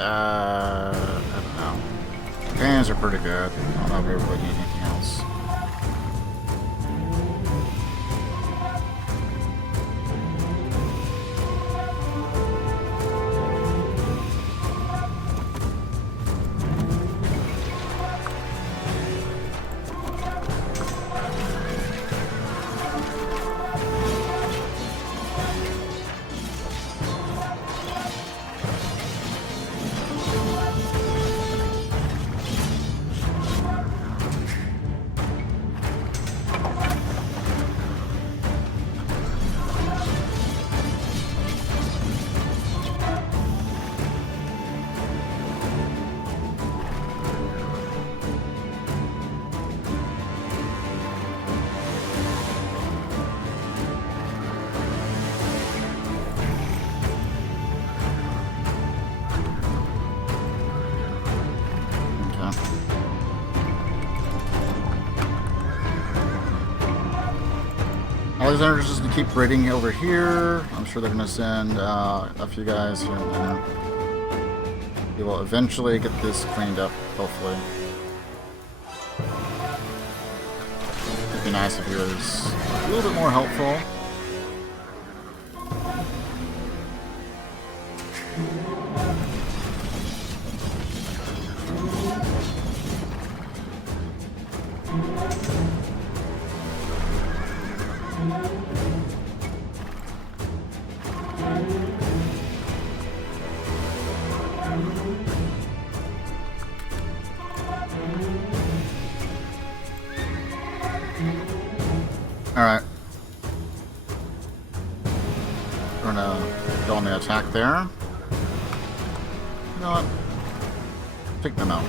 I don't know. Fans are pretty good. I don't know if everybody needs anything else. Alexander's just gonna keep raiding over here. I'm sure they're gonna send a few guys here and there. We will eventually get this cleaned up, hopefully. It'd be nice if he was a little bit more helpful. Alright. We're gonna go on the attack there. You know what? Take them out.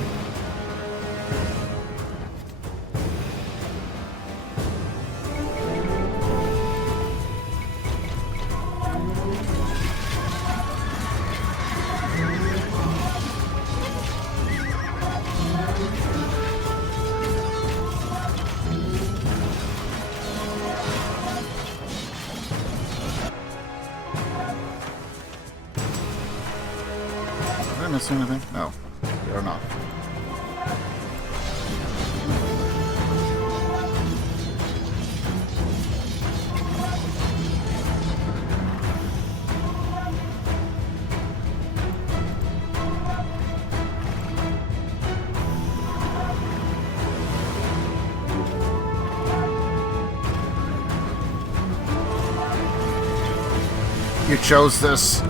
Did I miss anything? No, they are not. You chose this.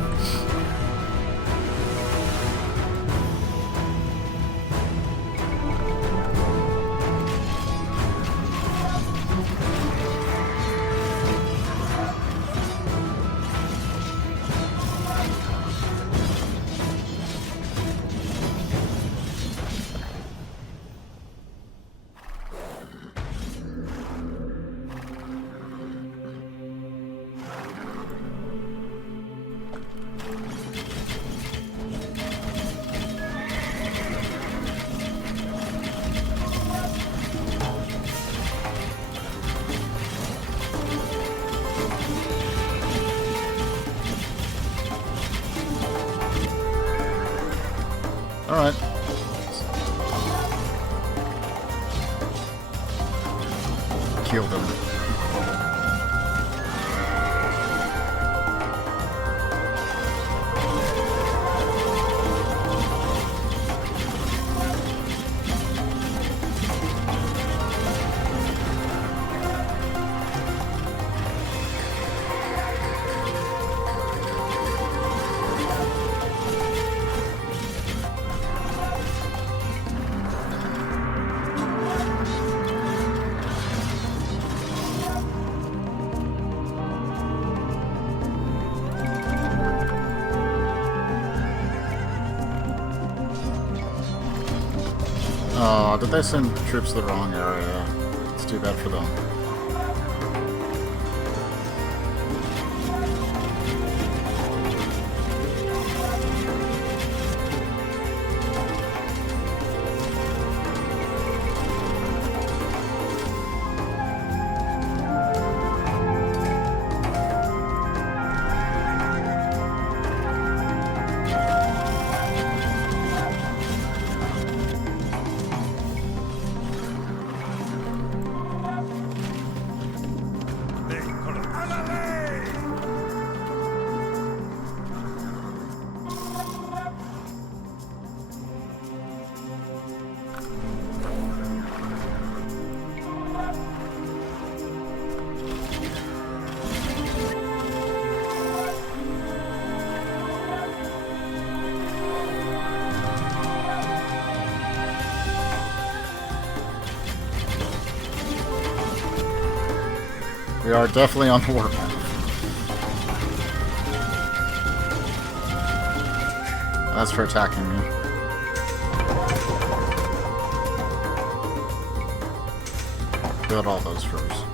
Alright. Killed him. Oh, did they send troops to the wrong area? It's too bad for them. We are definitely on the war map. That's for attacking me. Build all those first.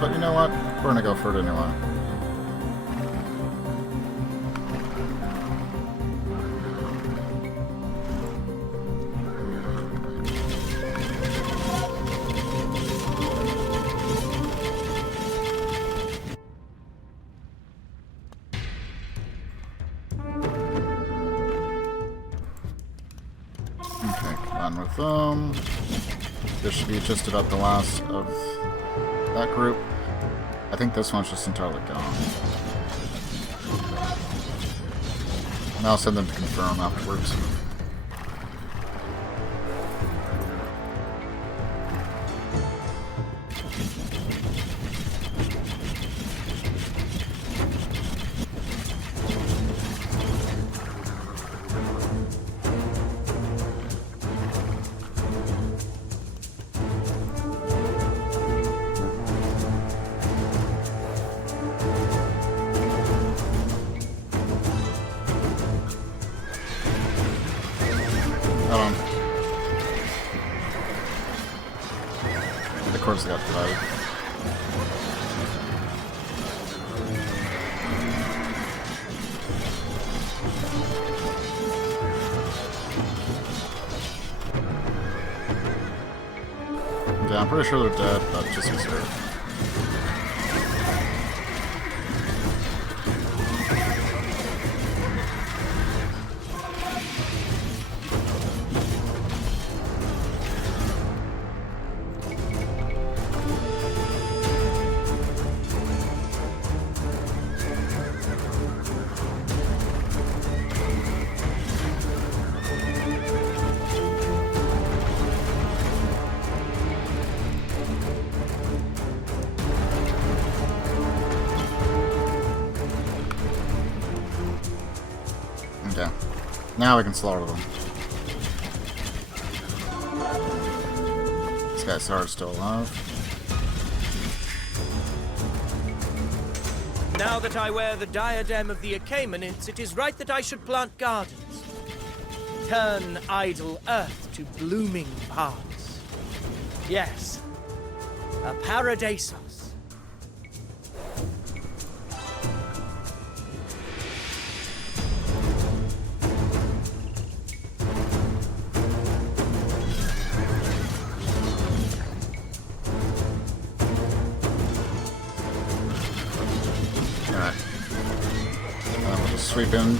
But you know what? We're gonna go for it anyway. Okay, come on with them. This should be just about the last of that group. I think this one's just entirely gone. And I'll send them to confirm afterwards. Of course they got divided. Yeah, I'm pretty sure they're dead, but just reserve. Okay. Now we can slaughter them. This guy's Sar's still alive. Now that I wear the diadem of the Achaemenids, it is right that I should plant gardens. Turn idle earth to blooming paths. Yes, a paradisos. sweep in.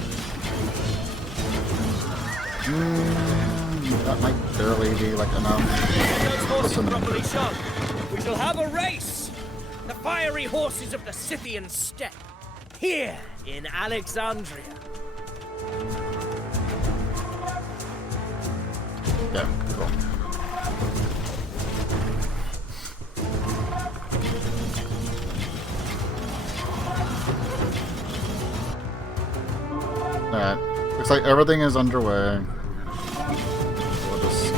That might barely be like enough. Those horses properly shod. We shall have a race. The fiery horses of the Scythian steppe. Here in Alexandria. Yeah, cool. Alright. Looks like everything is underway. We'll just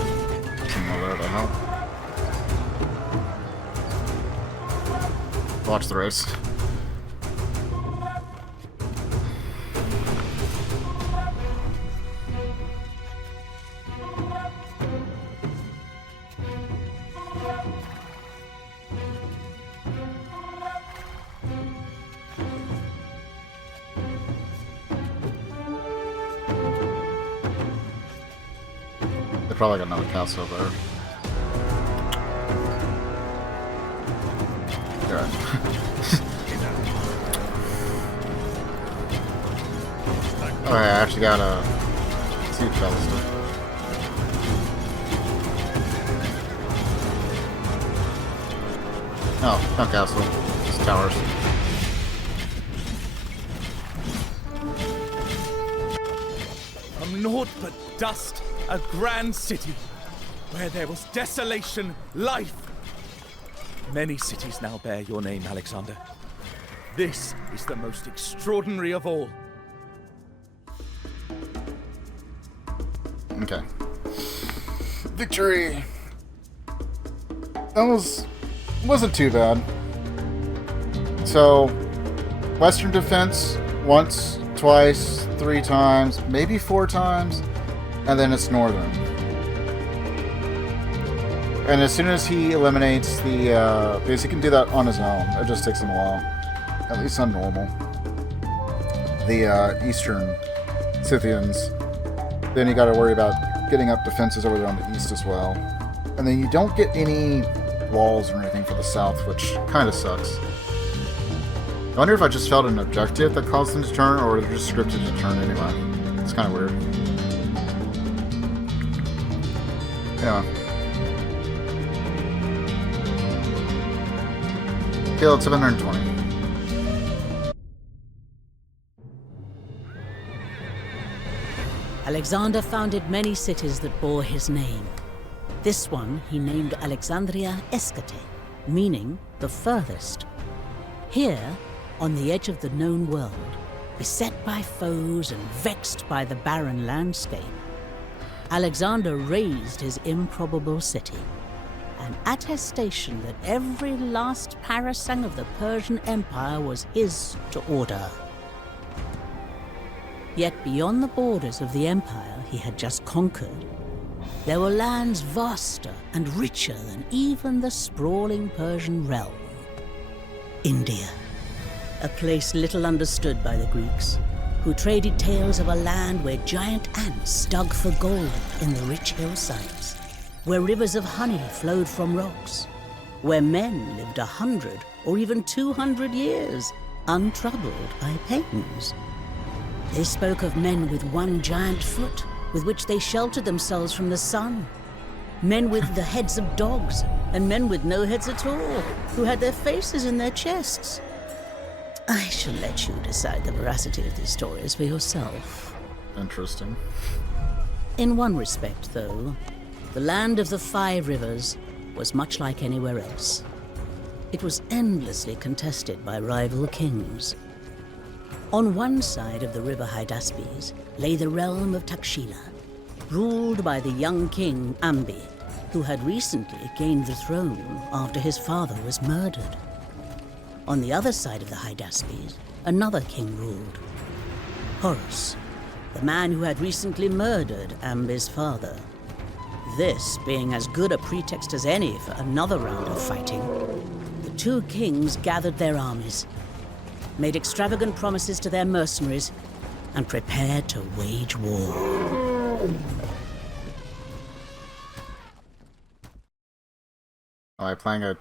come over to help. Watch the race. They probably got another castle there. Yeah. Oh, I actually got a siege ballista. Oh, no castle, just towers. From naught but dust, a grand city, where there was desolation, life. Many cities now bear your name, Alexander. This is the most extraordinary of all. Okay. Victory! That wasn't too bad. So, Western defense once, twice, 3 times, maybe 4 times, and then it's Northern. And as soon as he eliminates the, because he can do that on his own, it just takes him a while. At least on normal. The Eastern Scythians. Then you gotta worry about getting up defenses over there on the east as well. And then you don't get any walls or anything for the south, which kind of sucks. I wonder if I just felt an objective that caused them to turn, or they're just scripted to turn anyway. It's kind of weird. Yeah. Killed 720. Alexander founded many cities that bore his name. This one he named Alexandria Escate, meaning the furthest. Here, on the edge of the known world, beset by foes and vexed by the barren landscape, Alexander raised his improbable city, an attestation that every last parasang of the Persian Empire was his to order. Yet beyond the borders of the empire he had just conquered, there were lands vaster and richer than even the sprawling Persian realm. India, a place little understood by the Greeks, who traded tales of a land where giant ants dug for gold in the rich hillsides, where rivers of honey flowed from rocks, where men lived 100 or even 200 years, untroubled by pains. They spoke of men with one giant foot, with which they sheltered themselves from the sun. Men with the heads of dogs, and men with no heads at all, who had their faces in their chests. I shall let you decide the veracity of these stories for yourself. Interesting. In one respect, though, the land of the 5 rivers was much like anywhere else. It was endlessly contested by rival kings. On one side of the river Hydaspes lay the realm of Takshila, ruled by the young king Ambi, who had recently gained the throne after his father was murdered. On the other side of the Hydaspes, another king ruled, Horus, the man who had recently murdered Ambi's father. This being as good a pretext as any for another round of fighting, the 2 kings gathered their armies, made extravagant promises to their mercenaries, and prepared to wage war. Am I playing a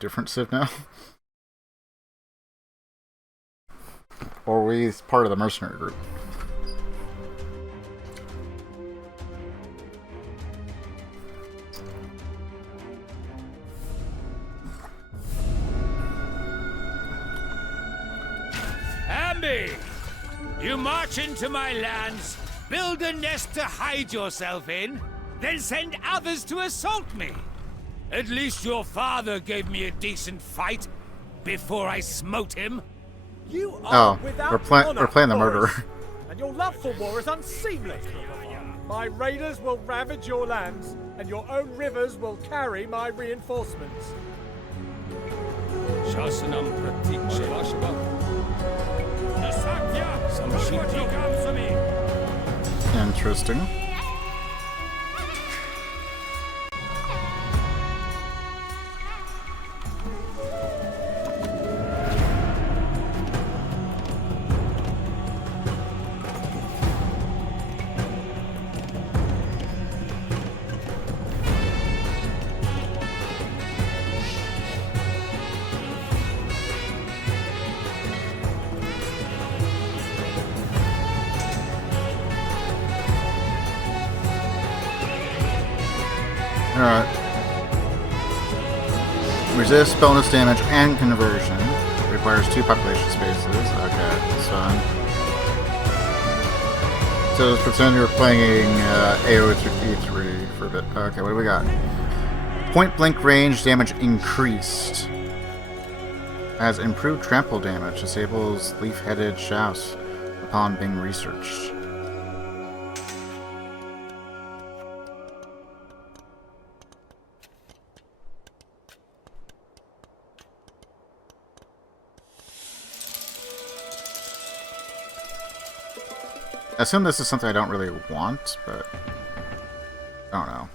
different Civ now? Or were we part of the mercenary group? Ambi! You march into my lands, build a nest to hide yourself in, then send others to assault me. At least your father gave me a decent fight before I smote him. You are we're playing the murderer. And your love for war is unseemly. My raiders will ravage your lands, and your own rivers will carry my reinforcements. Shasanam Pratik Interesting. Alright. Resist, bonus damage, and conversion. Requires 2 population spaces. Okay, that's fine. So let's pretend you're playing AoE3 for a bit. Okay, what do we got? Point blank range damage increased. Has improved trample damage. Disables leaf-headed shafts upon being researched. I assume this is something I don't really want, but I don't know.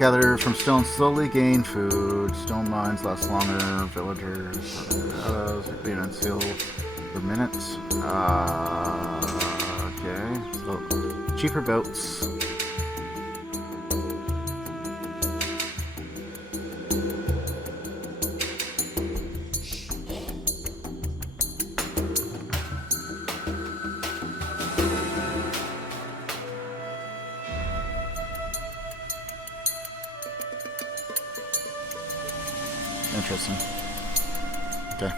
Gather from stone, slowly gain food. Stone mines last longer. Villagers, being unsealed per minute. Okay. So, cheaper boats. Interesting. Okay.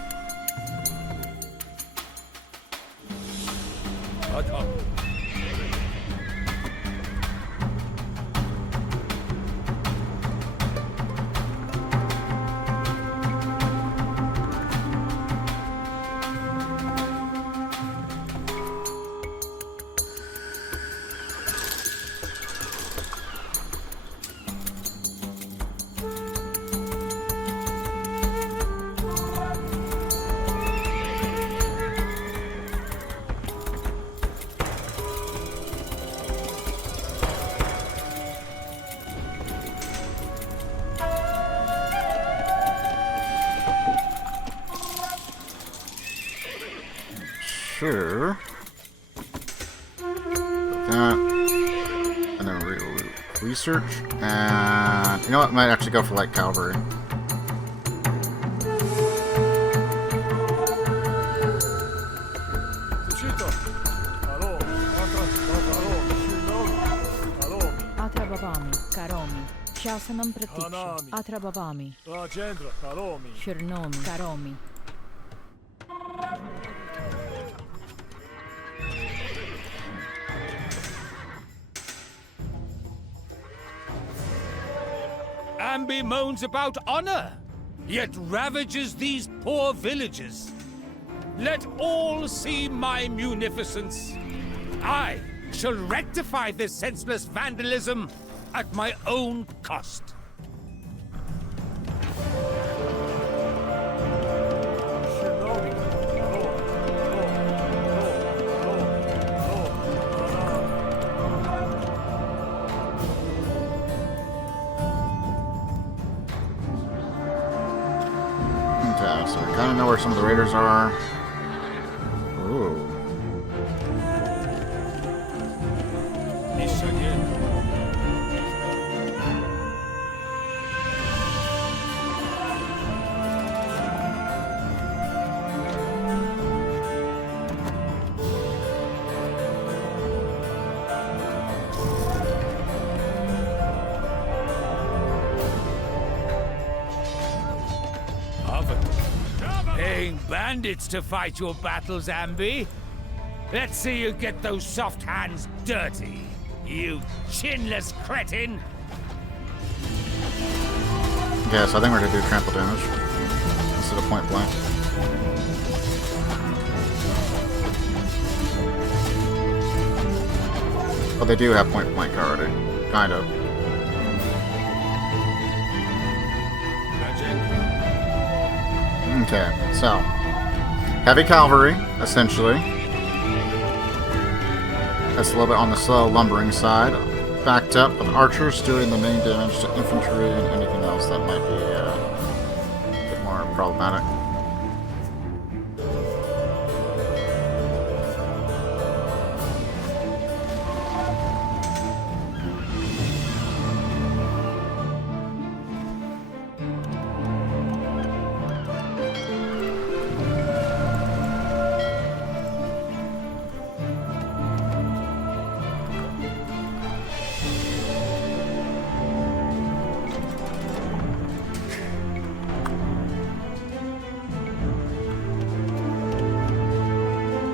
Sure. That. And then research. And you know what? Might actually go for light cavalry. Shasanam Pratiksha, Atrabhavami, Rajendra, Karomi, Shirnomi, Karomi. Ambi moans about honor, yet ravages these poor villages. Let all see my munificence. I shall rectify this senseless vandalism at my own cost. Okay, so we kind of know where some of the raiders are. paying bandits to fight your battles, Ambi? Let's see you get those soft hands dirty, you chinless cretin! Yeah, so I think we're gonna do trample damage instead of point blank. Well, they do have point blank already. Kind of. Okay, so heavy cavalry, essentially. That's a little bit on the slow lumbering side. Backed up with archers doing the main damage to infantry and anything else that might be a bit more problematic.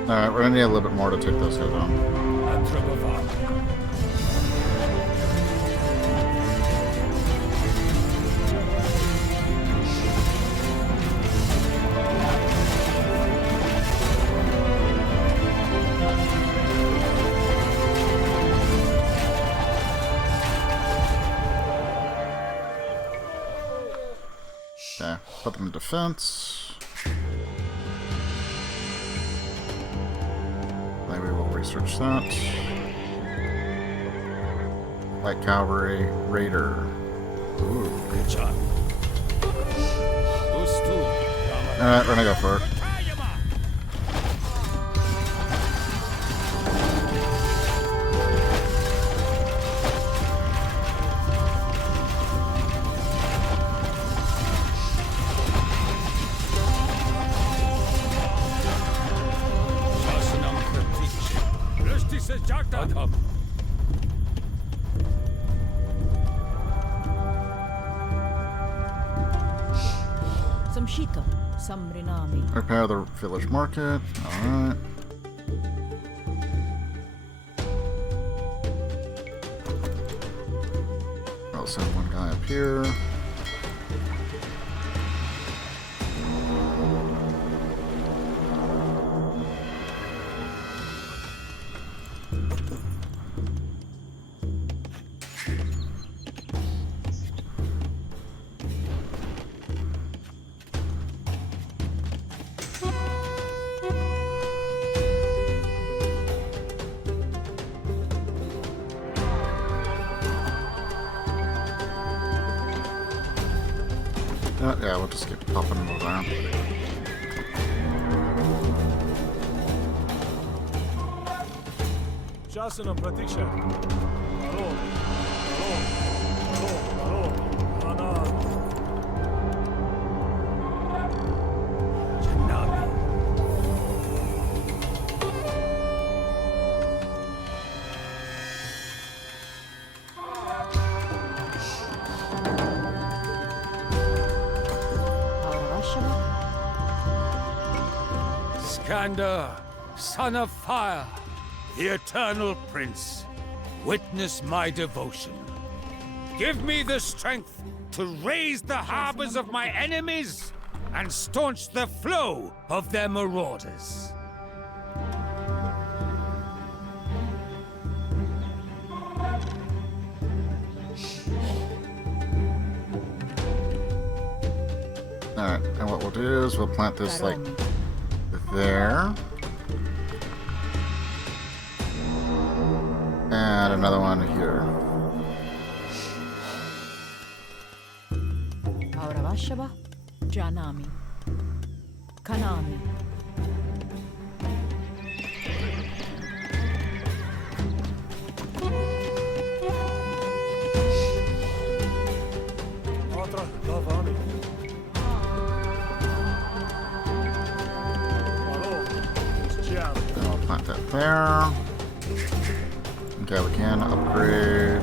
Alright, we're gonna need a little bit more to take those guys on. Okay, put them in defense. Then we will research that. Light cavalry, raider. Ooh, good job. Alright, we're gonna go for it. Repair the village market. Alright. I'll send one guy up here. Yeah, we'll just keep popping them around. Часом протича. Skander, son of fire, the eternal prince, witness my devotion. Give me the strength to raise the harbors of my enemies and staunch the flow of their marauders. Alright, and what we'll do is we'll plant this like there. And another one here. Auravashaba, Janami, Kanami. Otra Davani. And I'll plant that there. Okay, we can upgrade.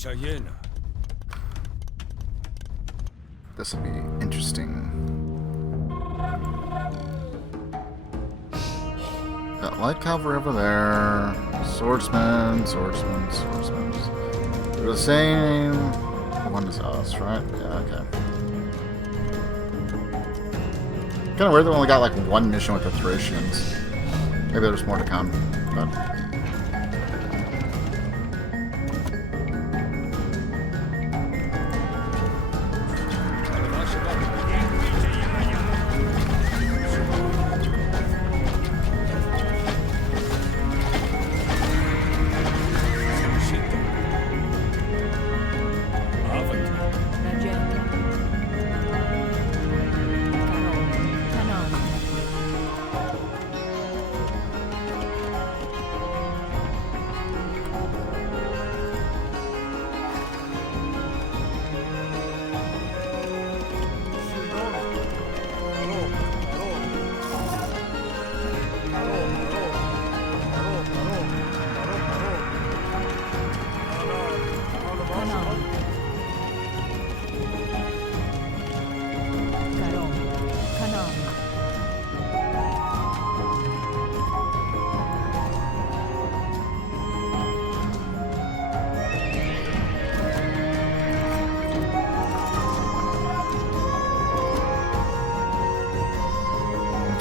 Shayena. This will be interesting. Got light cavalry over there. Swordsmen. They're the same one as us, right? Yeah, okay. Kind of weird they only got like one mission with the Thracians. Maybe there's more to come, but...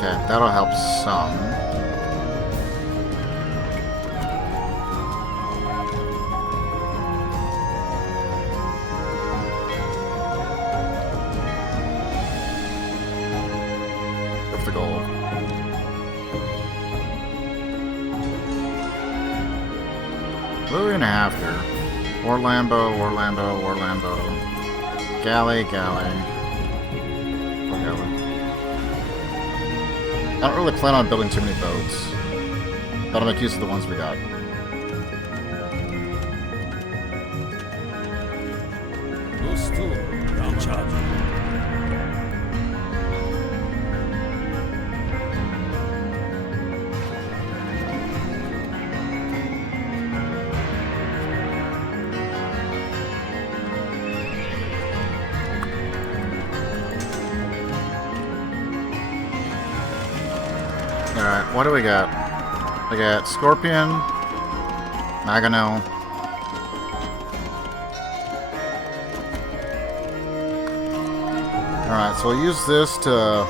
Okay, that'll help some. What's the goal? What are we gonna have here? Orlando. Galley. I don't really plan on building too many boats, but I'll make use of the ones we got. Alright, what do we got? We got Scorpion, Magano. Alright, so we'll use this to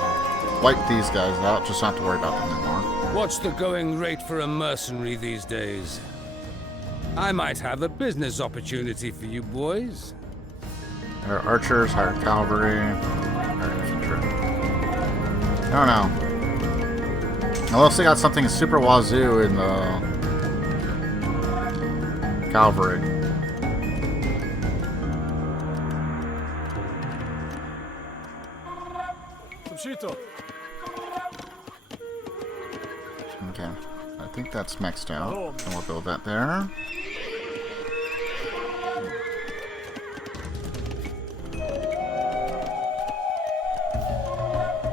wipe these guys out, just not to worry about them anymore. What's the going rate for a mercenary these days? I might have a business opportunity for you boys. Our archers, higher cavalry, higher infantry. I don't know. Unless they got something super wazoo in the cavalry. Okay, I think that's maxed out, and we'll build that there.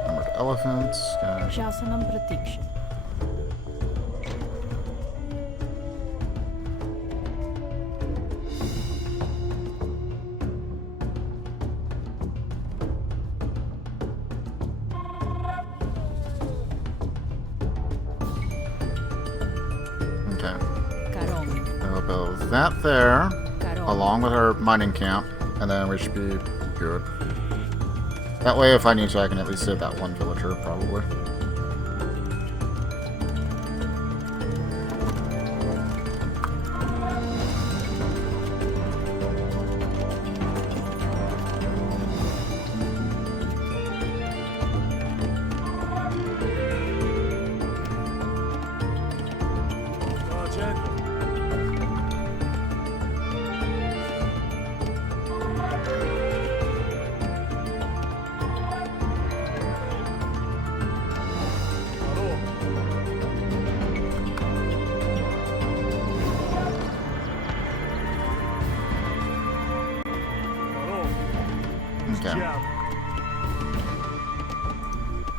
Numbered elephants. Shasanam Pratiksha. That there, along with our mining camp, and then we should be good. That way, if I need to, I can at least save that one villager, probably.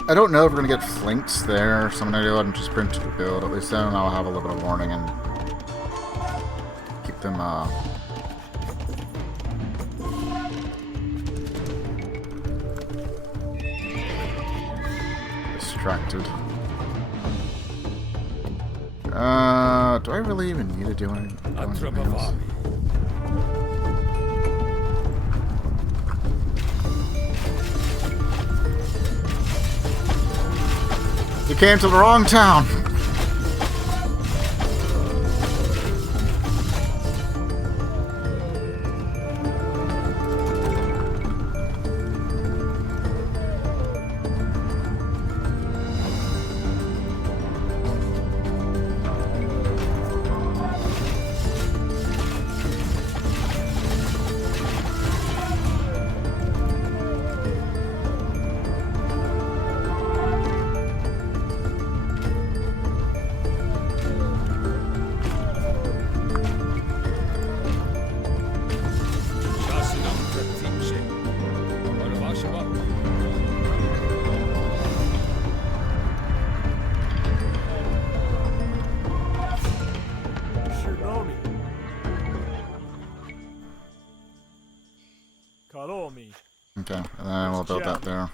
I don't know if we're going to get flanks there, so I'm going to go ahead and just sprint to the build. At least then I'll have a little bit of warning and keep them distracted. Do I really even need to do anything else? You came to the wrong town! Okay, and then we'll build that there.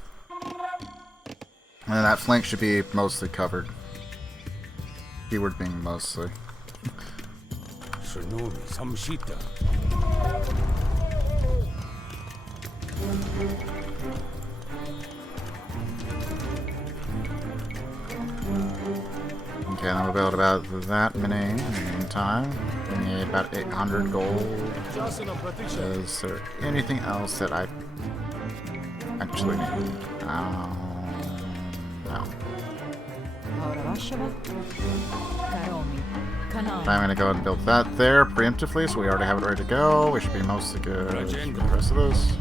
And then that flank should be mostly covered. Keyword being mostly. Okay, then we'll build about that many in the meantime. We need about 800 gold. Is there anything else that I actually need? No. I'm gonna go ahead and build that there preemptively, so we already have it ready to go. We should be mostly good for the rest of this.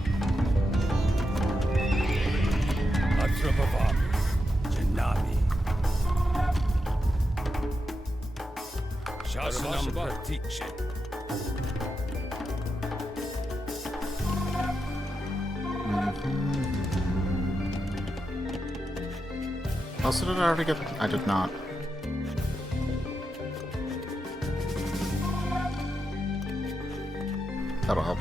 Also, did I already get... I did not. That'll help.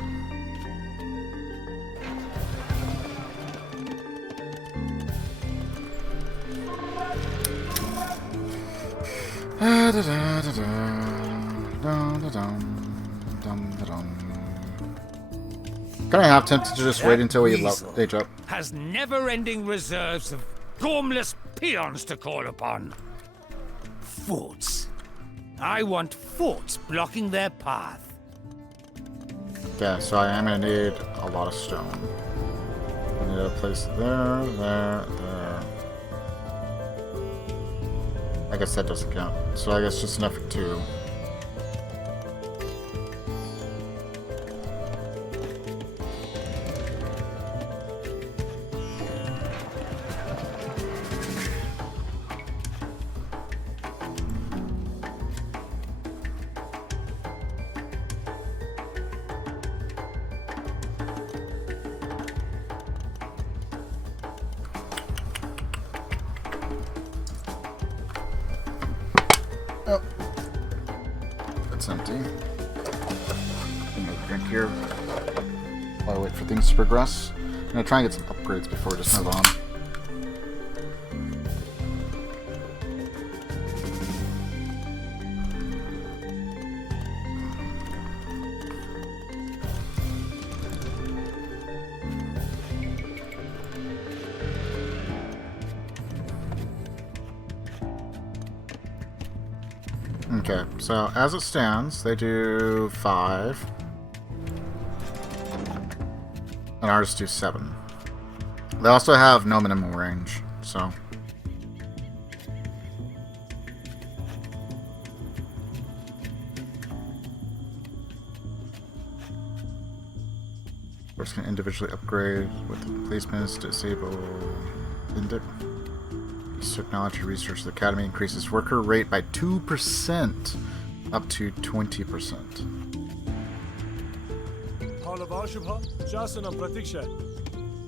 Kind of half tempted to just wait until we age up. Has never-ending reserves of gormless peons to call upon. Forts. I want forts blocking their path. Okay, so I am gonna need a lot of stone. I need a place there, there. I guess that doesn't count. So I guess just enough for 2. Oh. That's empty. Another drink here while I wait for things to progress. I'm gonna try and get some upgrades before we just move on. Okay, so as it stands, they do 5. And ours do 7. They also have no minimum range, so... We're just going to individually upgrade with the placements, disable... Technology Research of the Academy increases worker rate by 2% up to 20%.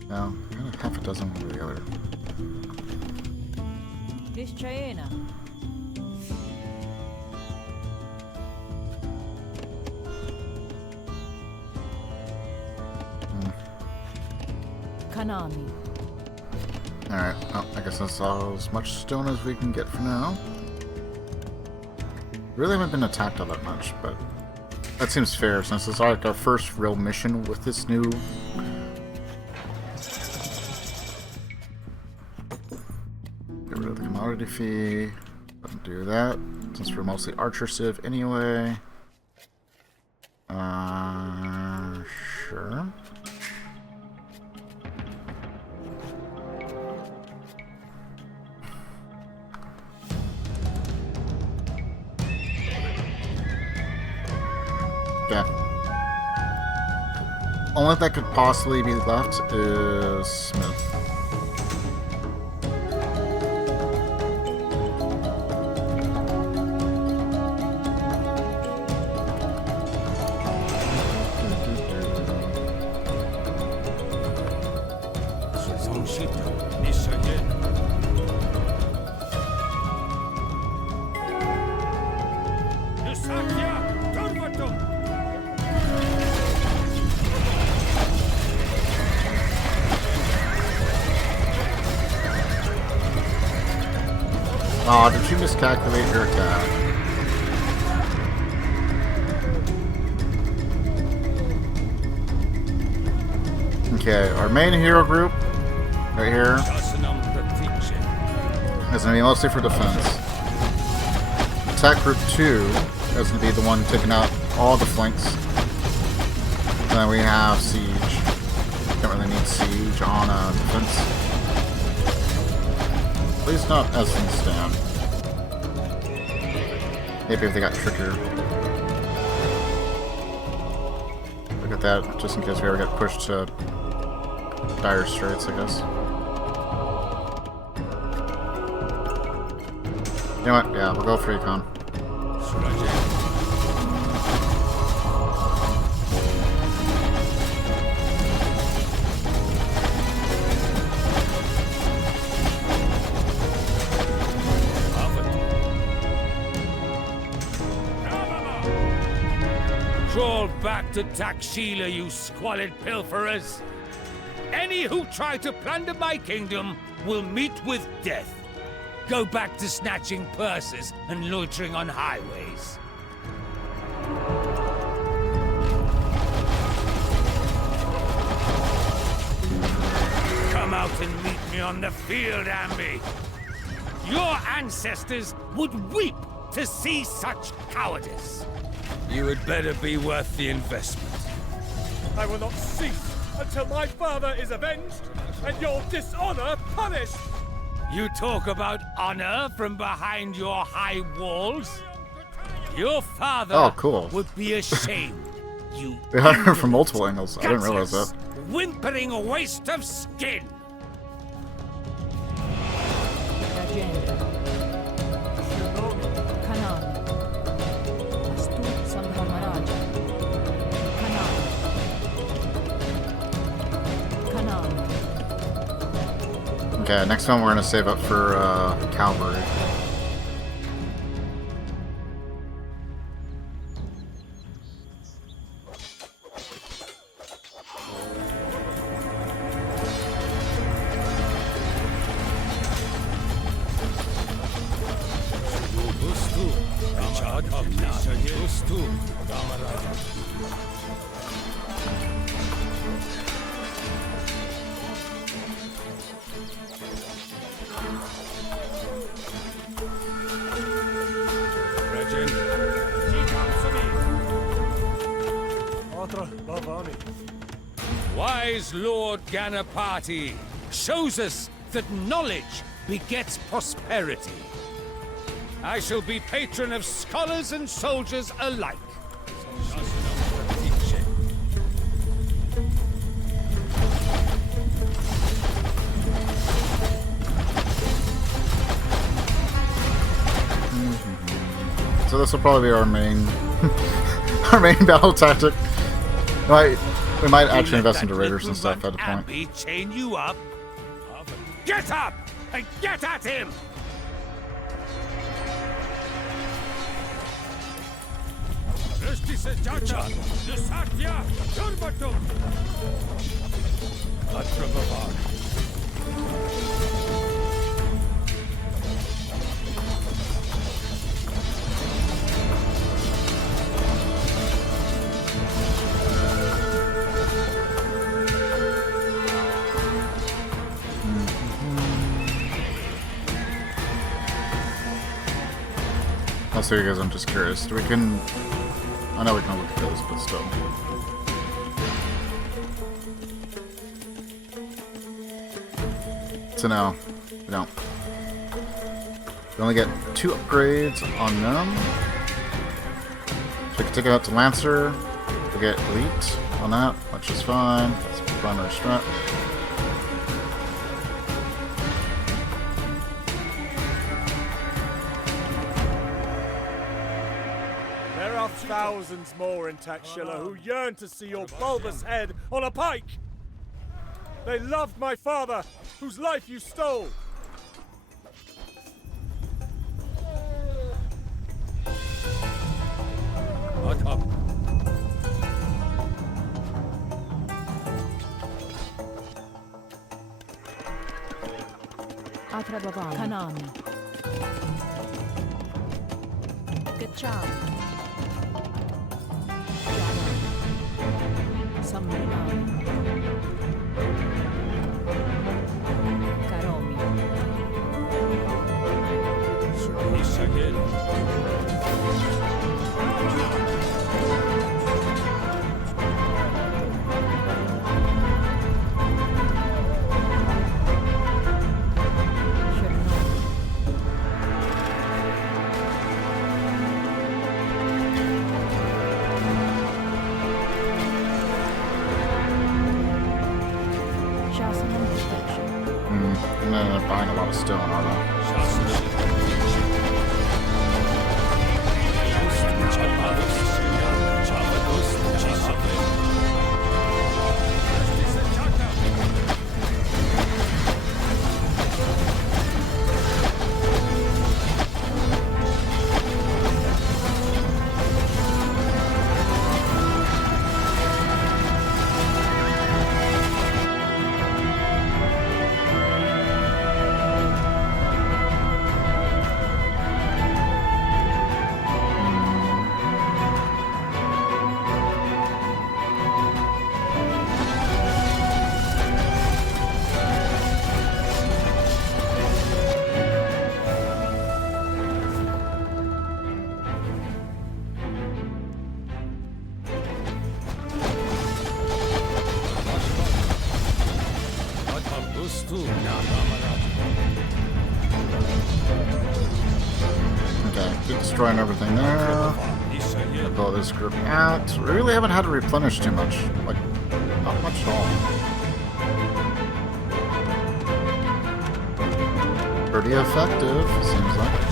Now, kind of half a dozen one or the other. Alright, well, I guess that's all as much stone as we can get for now. Really haven't been attacked all that much, but that seems fair since it's like our first real mission with this new... Get rid of the commodity fee. Don't do that, since we're mostly archer civ anyway. Sure. Yeah. Only that could possibly be left is Smith. Aw, did you miscalculate your attack? Okay, our main hero group, right here, is going to be mostly for defense. Attack group 2 is going to be the one taking out all the flanks. And then we have siege. Don't really need siege on defense. At least not as things stand. Maybe if they got trickier. Look at that, just in case we ever get pushed to dire straits, I guess. You know what? Yeah, we'll go for econ. Crawl back to Taxila, you squalid pilferers! Any who try to plunder my kingdom will meet with death. Go back to snatching purses and loitering on highways. Come out and meet me on the field, Ambi. Your ancestors would weep to see such cowardice. You had better be worth the investment. I will not cease until my father is avenged and your dishonor punished! You talk about honor from behind your high walls? Your father would be ashamed. You They had her from multiple angles. I didn't realize that. Whimpering waste of skin. Okay, next one we're gonna save up for cavalry. Wise Lord Ganapati shows us that knowledge begets prosperity. I shall be patron of scholars and soldiers alike. So this will probably be our main our main battle tactic. We might actually invest into raiders and stuff at a point. Chain you up. Get up and get at him. honestly, because I'm just curious. We can... I know we can look at those, but still. So no, we don't. We only get 2 upgrades on them. So we can take it out to Lancer. We get Elite on that, which is fine. That's primary strat. There are thousands more in Taxila who yearn to see your bulbous head on a pike! They loved my father, whose life you stole! What up? Atrababam. Kanami. Good job. Samrinam. Karomi. Service again. I'm gonna end up buying a lot of stone, aren't I? Okay, keep destroying everything there. Pull this group out. We really haven't had to replenish too much. Like, not much at all. Pretty effective, seems like.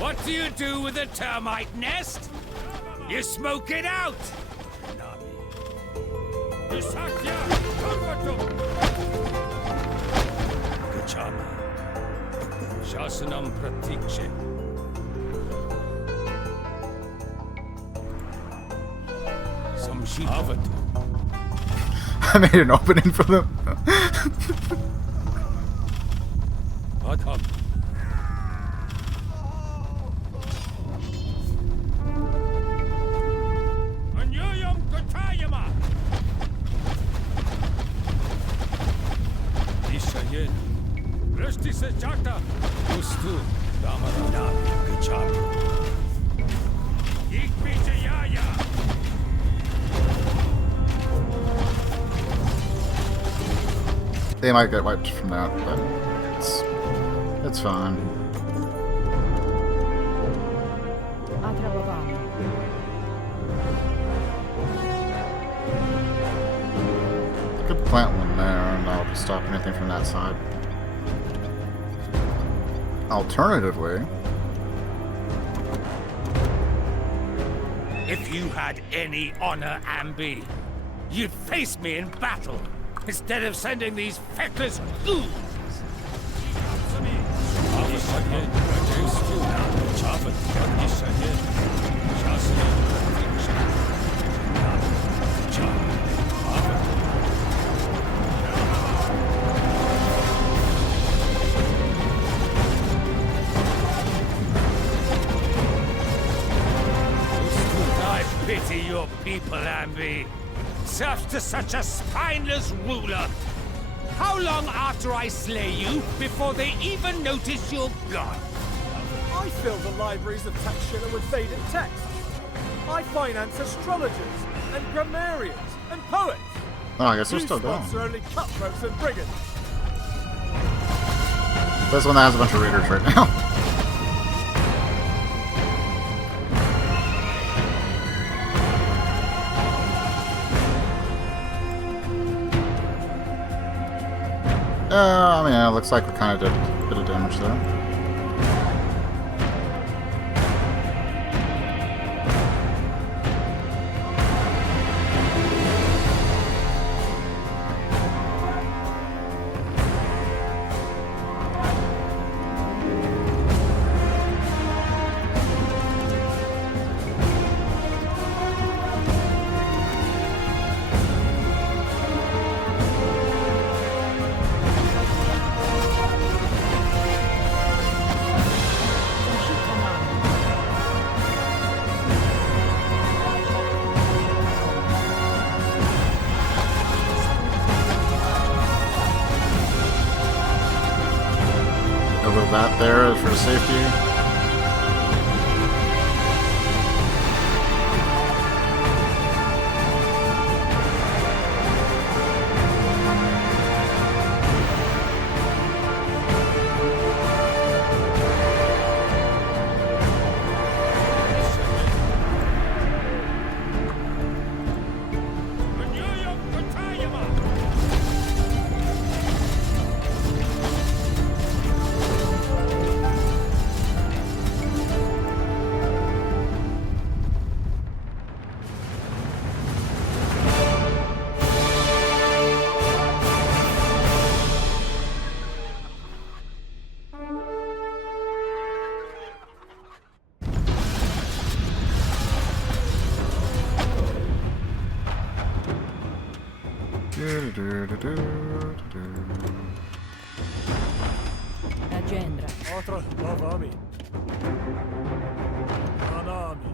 What do you do with a termite nest? You smoke it out! Shasanam Pratikshe. Some Shivatu. I made an opening for them. What up? They might get wiped from that, but it's fine. I could plant one there and that'll stop anything from that side. Alternatively, if you had any honor, Ambi, you'd face me in battle instead of sending these feckless ooze. pity your people, Ambi. Served to such a spineless ruler. How long after I slay you before they even notice you're gone? I fill the libraries of Taxila with Vedic texts. I finance astrologers and grammarians and poets. Oh, I guess they're You still going. sponsor only cutthroats and brigands. This one that has a bunch of readers right now. I mean, it looks like we kind of did a bit of damage there. That there is for safety. Agenda. Otra Lavami. Anami.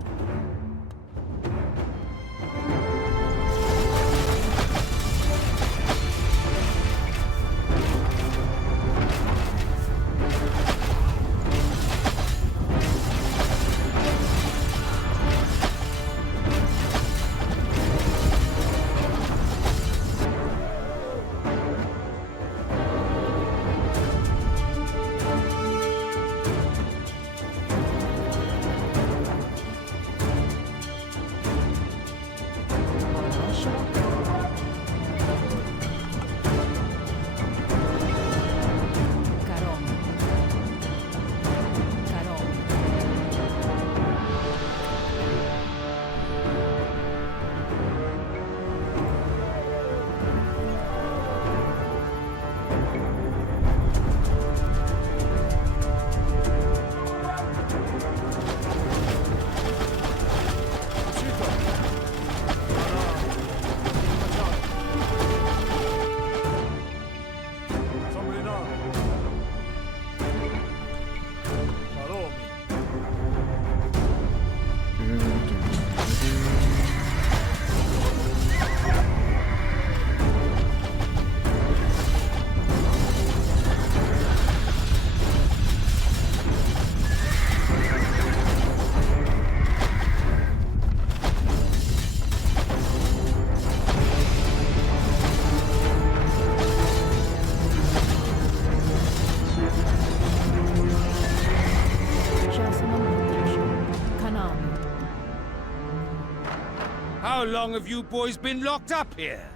How long have you boys been locked up here?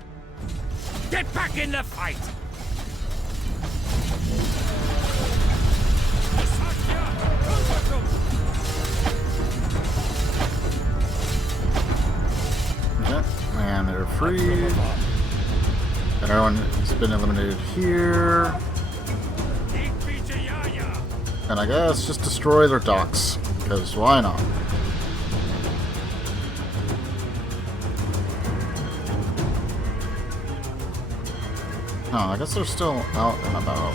Get back in the fight! Okay, and they're free. And everyone has been eliminated here. And I guess just destroy their docks, because why not? Oh, I guess they're still out and about.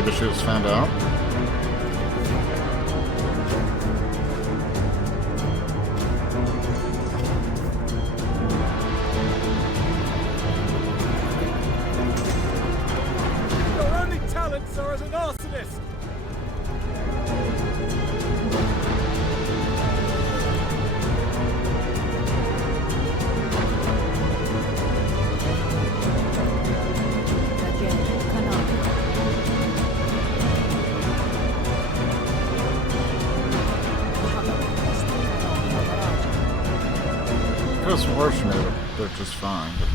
Maybe she was found out. Your only talents are as an arsonist! If it was worse, they're just fine. But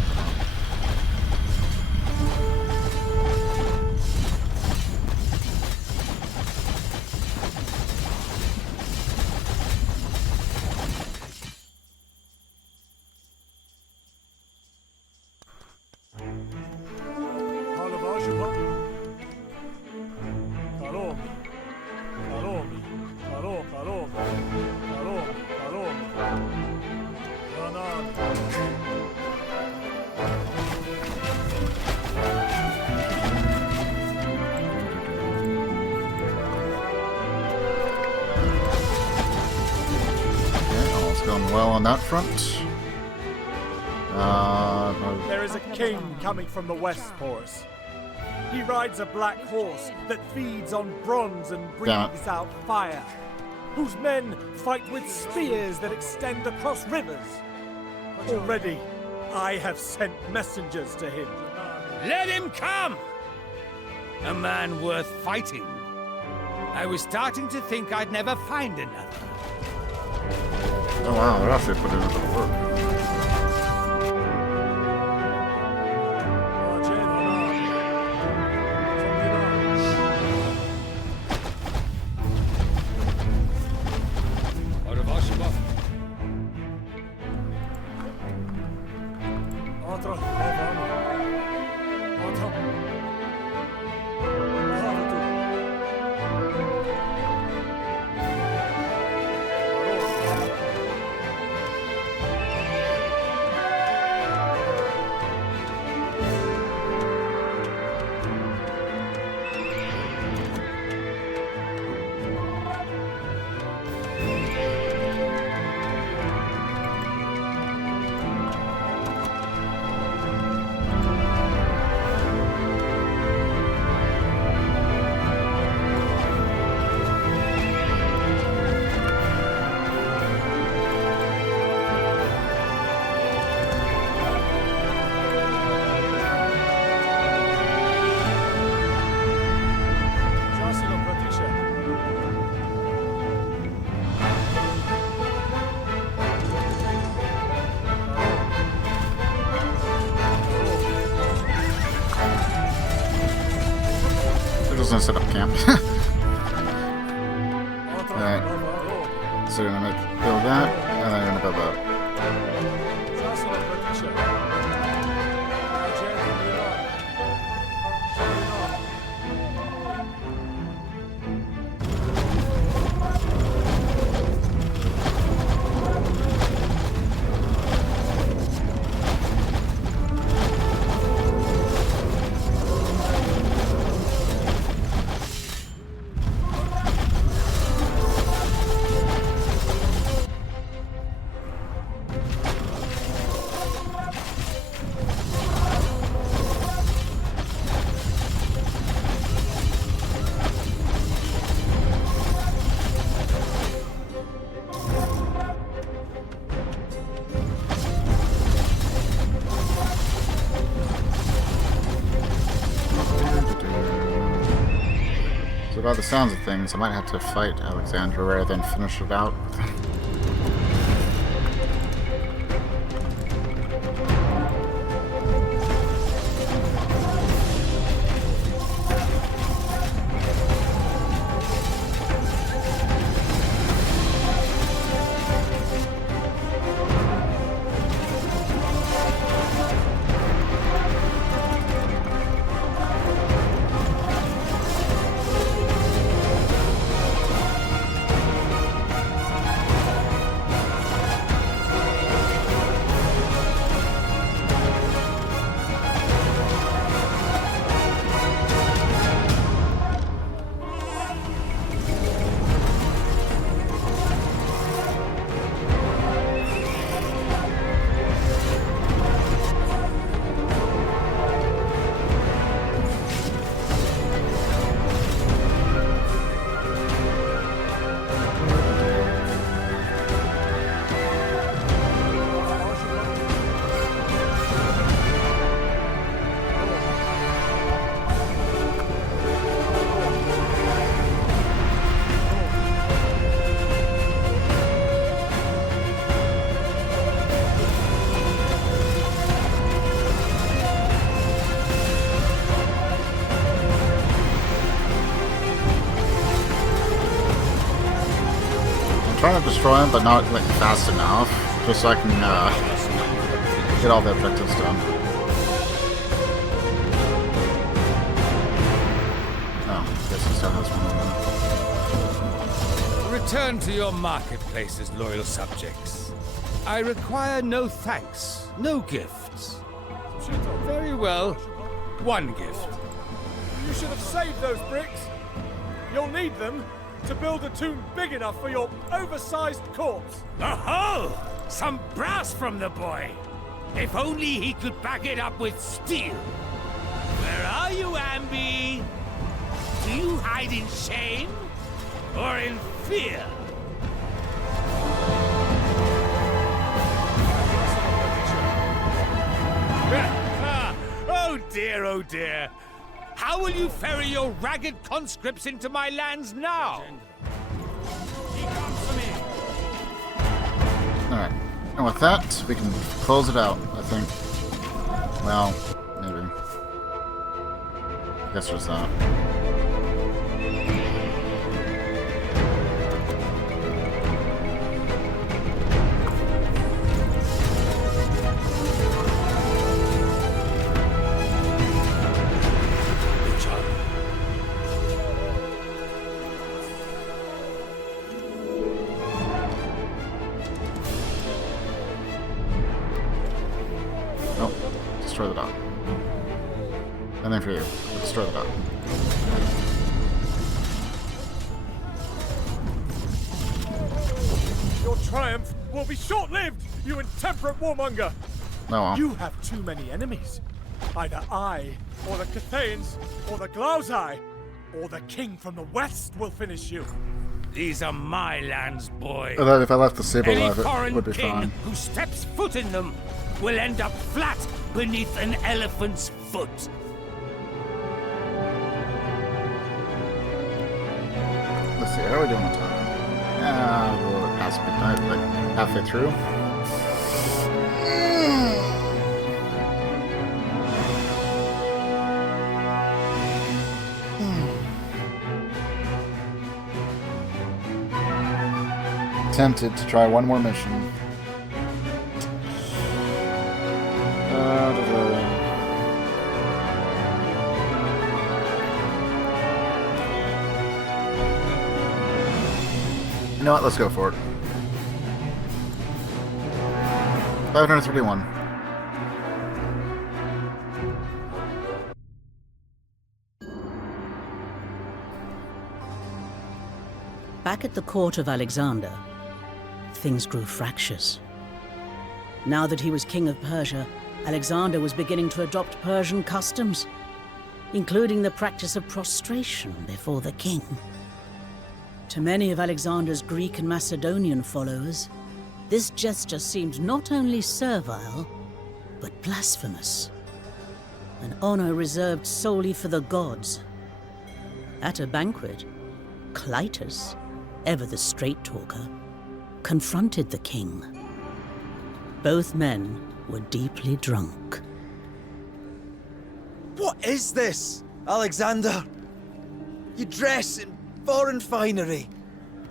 well on that front. There is a king coming from the west for us. He rides a black horse that feeds on bronze and breathes out fire, whose men fight with spears that extend across rivers. Already, I have sent messengers to him. Let him come! A man worth fighting. I was starting to think I'd never find another. Oh wow, they're actually putting in a bit of work. Gonna set up camp. Alright. So we're gonna build that, and then we're gonna build that. By the sounds of things, I might have to fight Alexandra rather than finish it out. trying to destroy him, but not like fast enough, just so I can get all the objectives done. Oh, I guess he still has one. Return to your marketplaces, loyal subjects. I require no thanks, no gifts. Very well, one gift. You should have saved those bricks. You'll need them to build a tomb big enough for your oversized corpse. Oh, some brass from the boy. If only he could back it up with steel. Where are you, Ambi? Do you hide in shame or in fear? Oh dear, oh dear. How will you ferry your ragged conscripts into my lands now? Alright. And with that, we can close it out, I think. Well, maybe. I guess there's that. Destroy the dot. And then for you, destroy the dot. Your triumph will be short-lived, you intemperate warmonger! Oh well. You have too many enemies. Either I, or the Cathaeans, or the Glausai, or the king from the west will finish you. These are my lands, boy. I thought if I left the Sable Any alive, it foreign would be king fine. who steps foot in them will end up flat beneath an elephant's foot. Let's see, how are we doing on time? We're past midnight, like halfway through. Tempted to try one more mission. You know what? Let's go for it. 531. Back at the court of Alexander, things grew fractious. Now that he was king of Persia, Alexander was beginning to adopt Persian customs, including the practice of prostration before the king. To many of Alexander's Greek and Macedonian followers, this gesture seemed not only servile, but blasphemous. An honor reserved solely for the gods. At a banquet, Clitus, ever the straight-talker, confronted the king. Both men were deeply drunk. What is this, Alexander? You dress in foreign finery.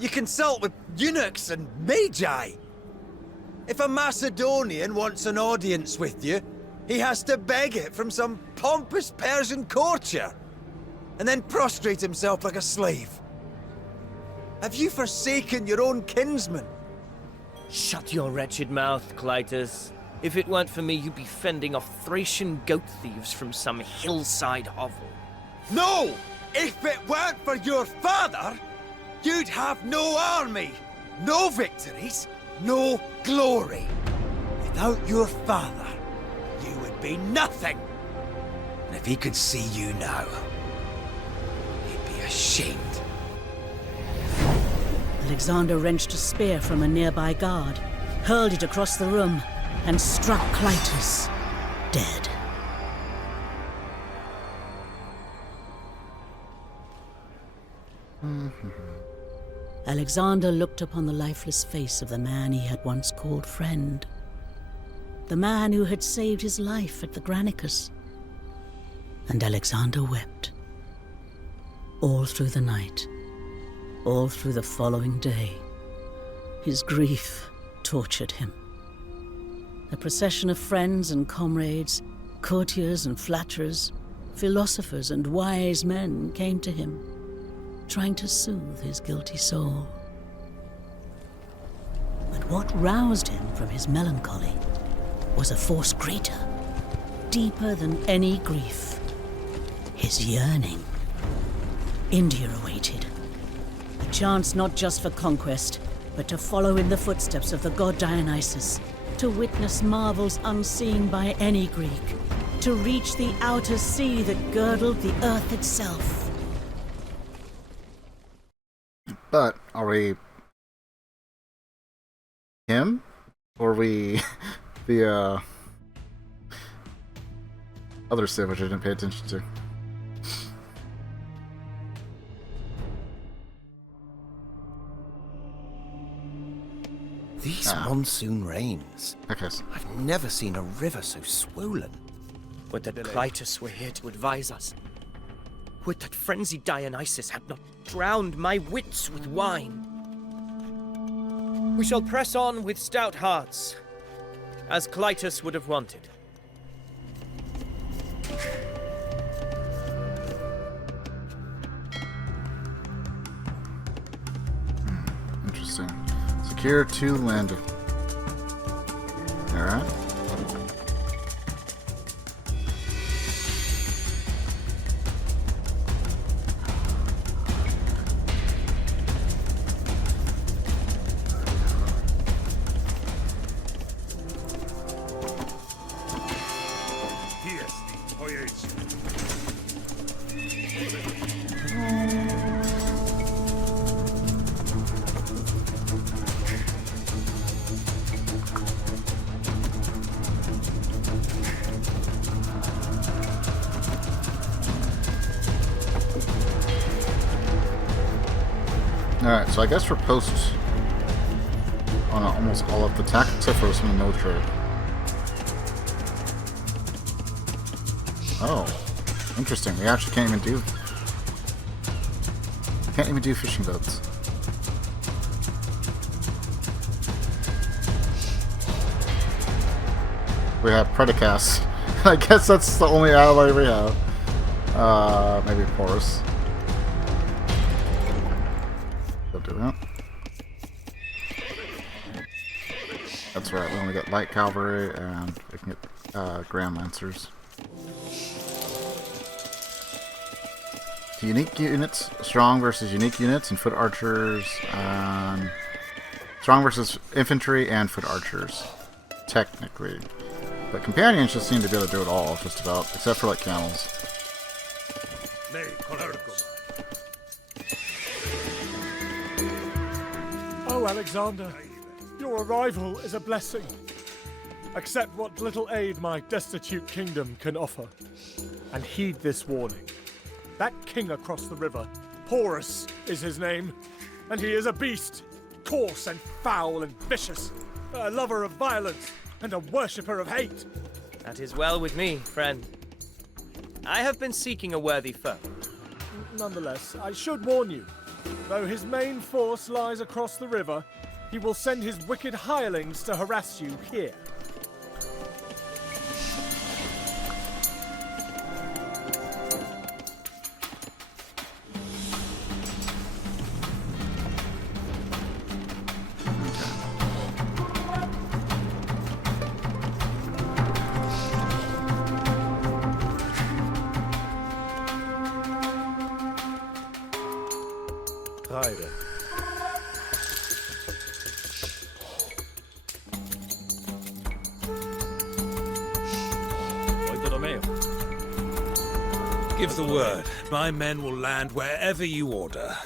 You consult with eunuchs and magi. If a Macedonian wants an audience with you, he has to beg it from some pompous Persian courtier, and then prostrate himself like a slave. Have you forsaken your own kinsman? Shut your wretched mouth, Clitus. If it weren't for me, you'd be fending off Thracian goat thieves from some hillside hovel. No! If it weren't for your father, you'd have no army, no victories, no glory. Without your father, you would be nothing. And if he could see you now, he'd be ashamed. Alexander wrenched a spear from a nearby guard, hurled it across the room, and struck Clitus dead. Alexander looked upon the lifeless face of the man he had once called friend. The man who had saved his life at the Granicus. And Alexander wept. All through the night, all through the following day, His grief tortured him. A procession of friends and comrades, courtiers and flatterers, philosophers and wise men came to him, trying to soothe his guilty soul. But what roused him from his melancholy was a force greater, deeper than any grief. His yearning. India awaited. A chance not just for conquest, but to follow in the footsteps of the god Dionysus, to witness marvels unseen by any Greek, to reach the outer sea that girdled the earth itself. But are we him? Or are we the other Civ, which I didn't pay attention to? These monsoon rains. Okay. I've never seen a river so swollen. Would that Clitus were here to advise us. Would that frenzied Dionysus had not drowned my wits with wine. We shall press on with stout hearts, as Clitus would have wanted. Interesting. Secure 2 landing. Alright. Alright, so I guess we're post on almost all of the attack, except for some of the military. Oh, interesting. We actually can't even do fishing boats. We have Predicast. I guess that's the only ally we have. Maybe Porus. Do that. That's right, we only got light cavalry and we can get Grand Lancers. The unique units, strong versus unique units, and foot archers, strong versus infantry and foot archers, technically. But companions just seem to be able to do it all, just about, except for like camels. Oh, Alexander, your arrival is a blessing. Accept what little aid my destitute kingdom can offer, and heed this warning. That king across the river, Porus is his name, and he is a beast, coarse and foul and vicious, a lover of violence and a worshipper of hate. That is well with me, friend. I have been seeking a worthy foe. Nonetheless, I should warn you. Though his main force lies across the river, he will send his wicked hirelings to harass you here. Give the word. My men will land wherever you order.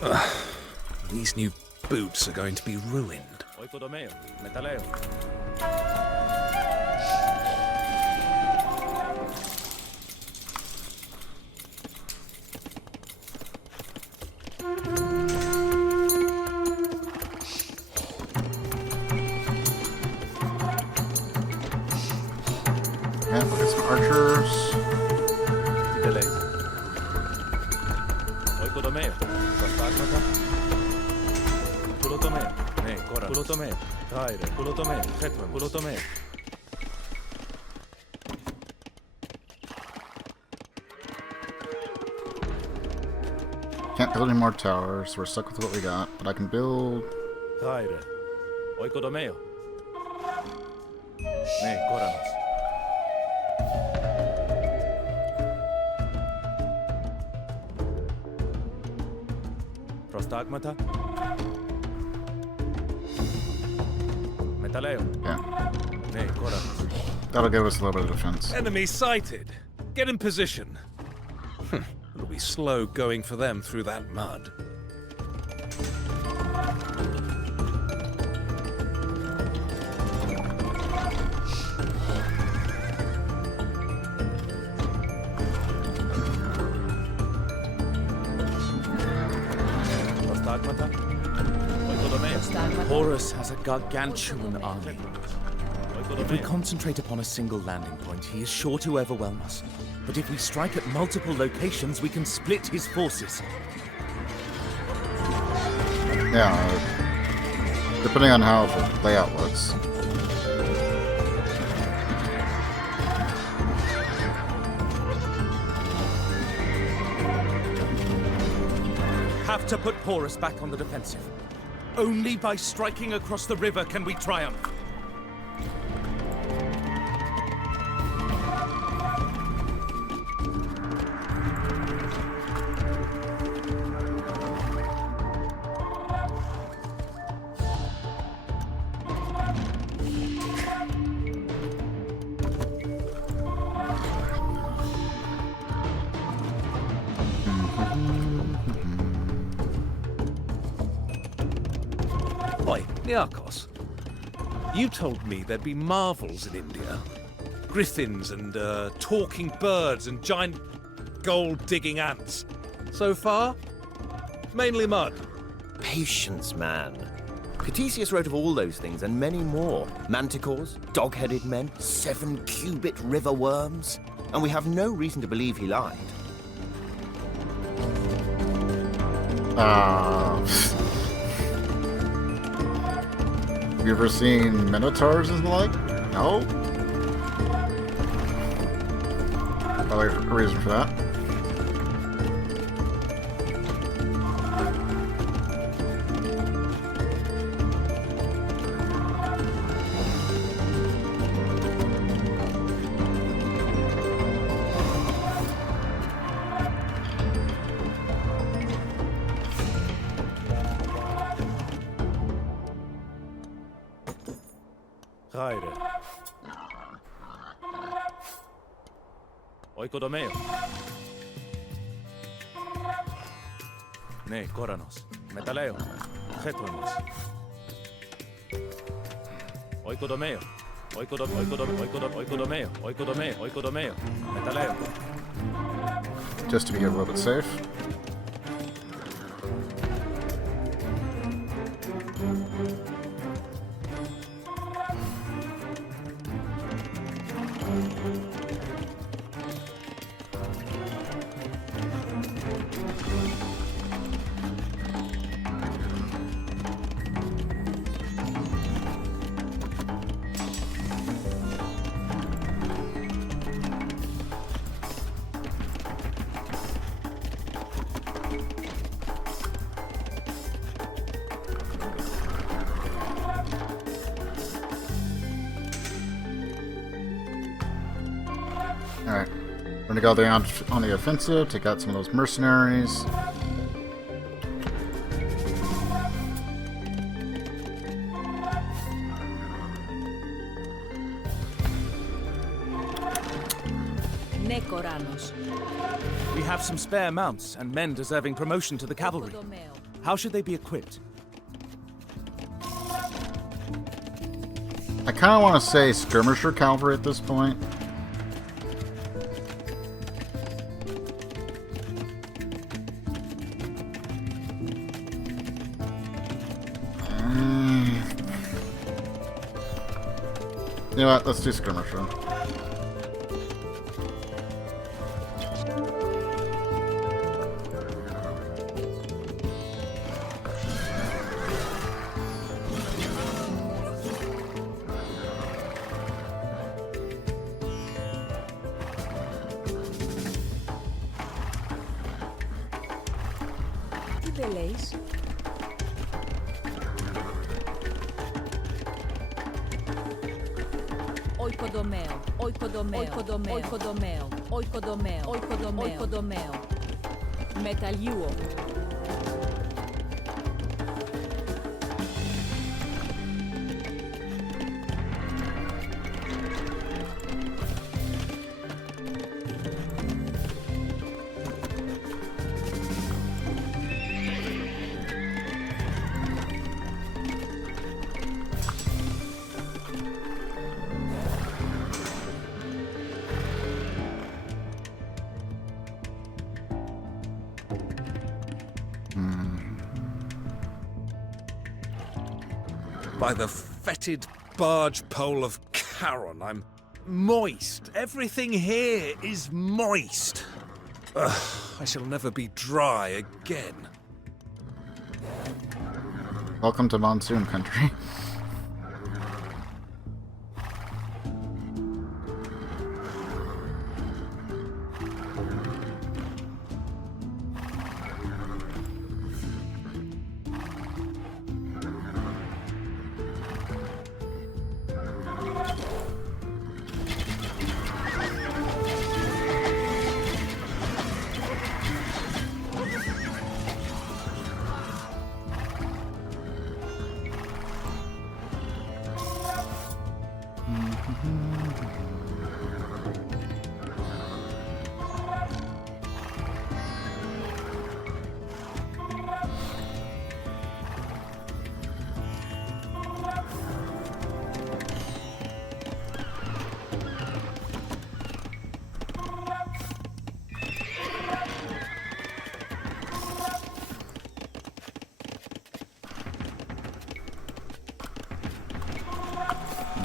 Ugh. These new boots are going to be ruined. Yeah, look at some archers. Pulotome. Ne, Koran. Pulotome. Taire. Pulotome. Chetwin. Pulotome. Can't build any more towers. We're stuck with what we got, but I can build. Taire. Oikodomeo. Ne, Koranos. Prostagmata. Metaleo. Yeah. Ne, Koranos. That'll give us a little bit of defense. Enemy sighted. Get in position. It'll be slow going for them through that mud. Horus has a gargantuan army. If we concentrate upon a single landing point, he is sure to overwhelm us. But if we strike at multiple locations, we can split his forces. Yeah, depending on how the layout looks. Have to put Horus back on the defensive. Only by striking across the river can we triumph. Oi, Niarchos. You told me there'd be marvels in India. Griffins and talking birds and giant gold-digging ants. So far, mainly mud. Patience, man. Ctesias wrote of all those things and many more. Manticores, dog-headed men, 7-cubit river worms. And we have no reason to believe he lied. Have you ever seen minotaurs and the like? No? Probably a reason for that. Raire. Oikodomeo. Ne, Koranos. Metaleo. Chetwanos. Oikodomeo. Oikodomeo. Metaleo. Just to be a little bit safe. Alright, we're gonna go there on the offensive, take out some of those mercenaries. We have some spare mounts and men deserving promotion to the cavalry. How should they be equipped? I kind of want to say skirmisher cavalry at this point. You know what? Let's do skirmisher. Teles. Oikodomeo, oikodomeo, oikodomeo, oikodomeo, oikodomeo, oikodomeo, oikodomeo. Metaljuo. By the fetid barge pole of Charon, I'm moist. Everything here is moist. Ugh, I shall never be dry again. Welcome to monsoon country.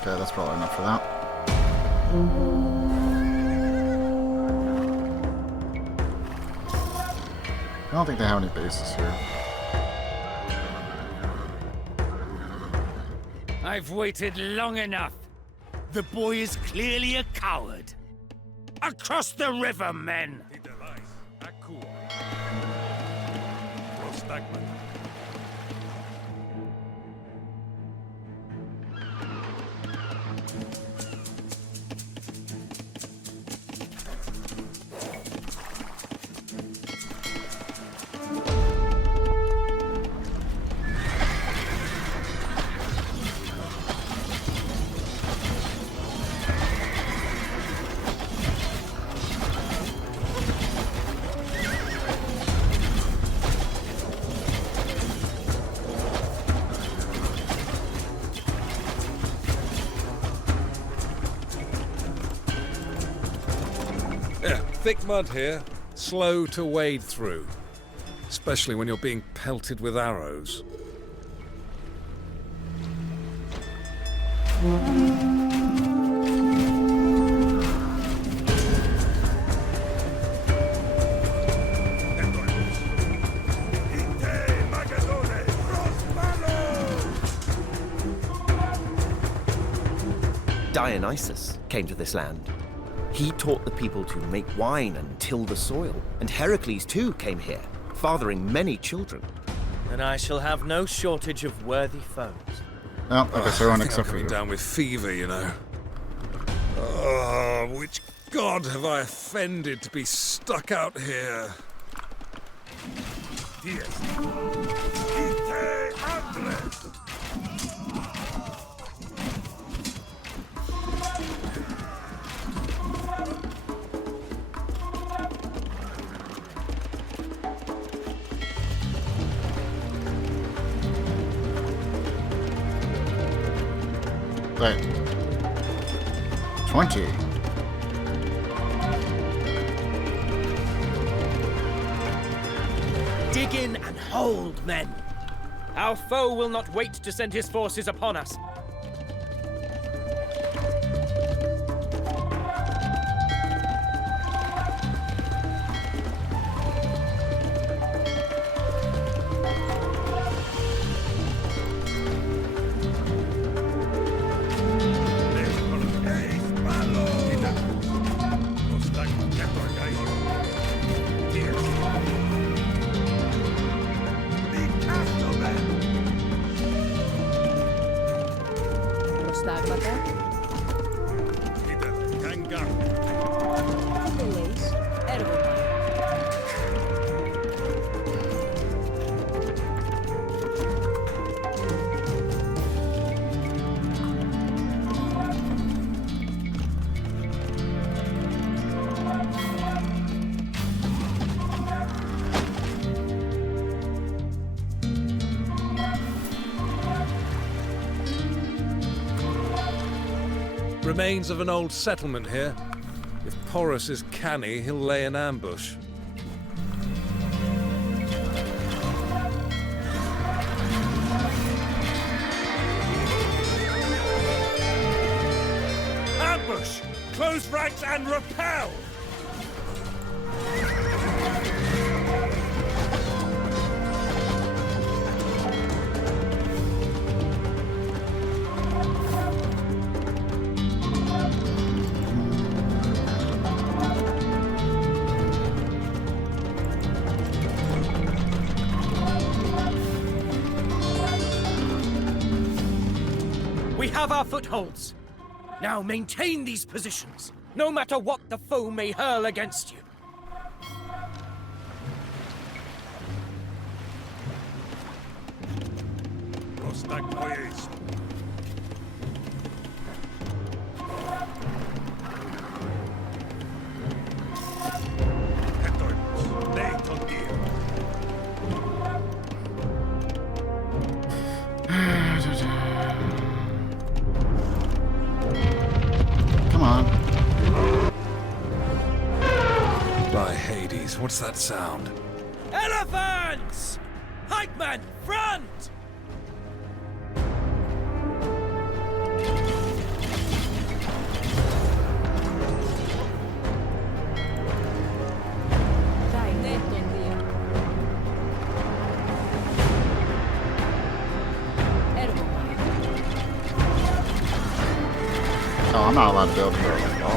Okay, that's probably enough for that. I don't think they have any bases here. I've waited long enough. The boy is clearly a coward. Across the river, men! Thick mud here, slow to wade through, especially when you're being pelted with arrows. Dionysus came to this land. He taught the people to make wine and till the soil. And Heracles too came here, fathering many children. And I shall have no shortage of worthy foes. Oh, okay, so everyone except for I'm you. down with fever, you know. Oh, which god have I offended to be stuck out here? Yes. Wait. 20. Dig in and hold, men. Our foe will not wait to send his forces upon us. Remains of an old settlement here. If Porus is canny, he'll lay an ambush. Ambush! Close ranks and repel! We have our footholds. Now maintain these positions, no matter what the foe may hurl against you. Come on. By Hades, what's that sound? Elephants! Pikemen, front! Oh, I'm not allowed to build here at all.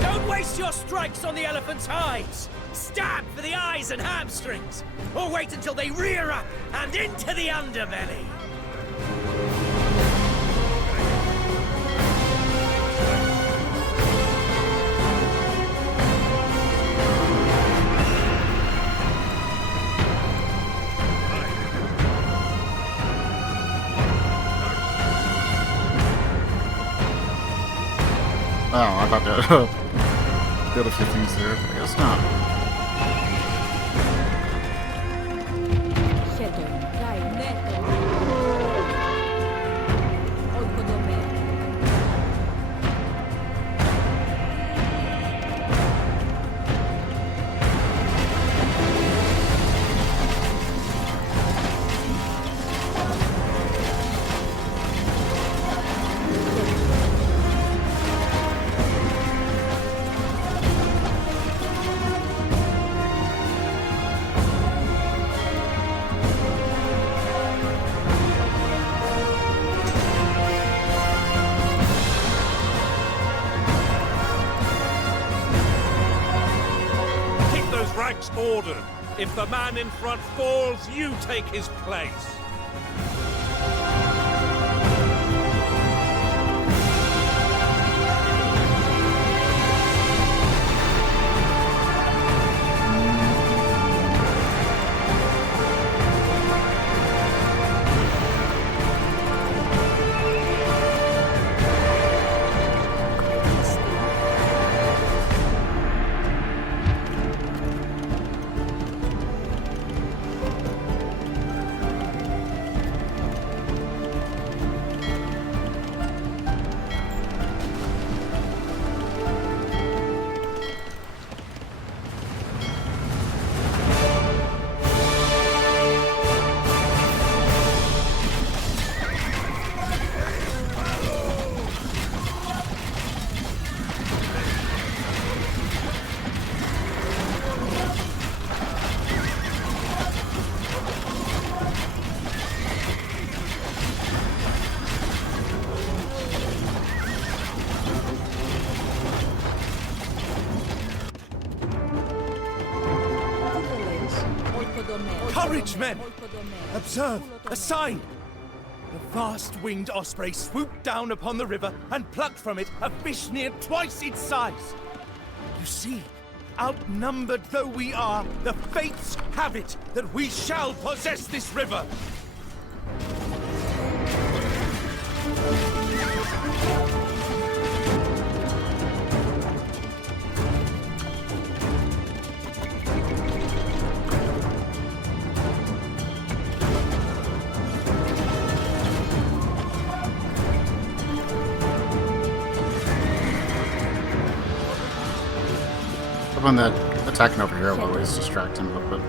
Don't waste your strikes on the elephant's hides! Stab for the eyes and hamstrings! Or wait until they rear up and into the underbelly! Oh, I thought that build a few things there, but I guess not. Ranks ordered. If the man in front falls, you take his place. Courage, men! Observe, a sign! The vast-winged osprey swooped down upon the river and plucked from it a fish near twice its size. You see, outnumbered though we are, the fates have it that we shall possess this river. When that attacking over here will always distract him a little bit.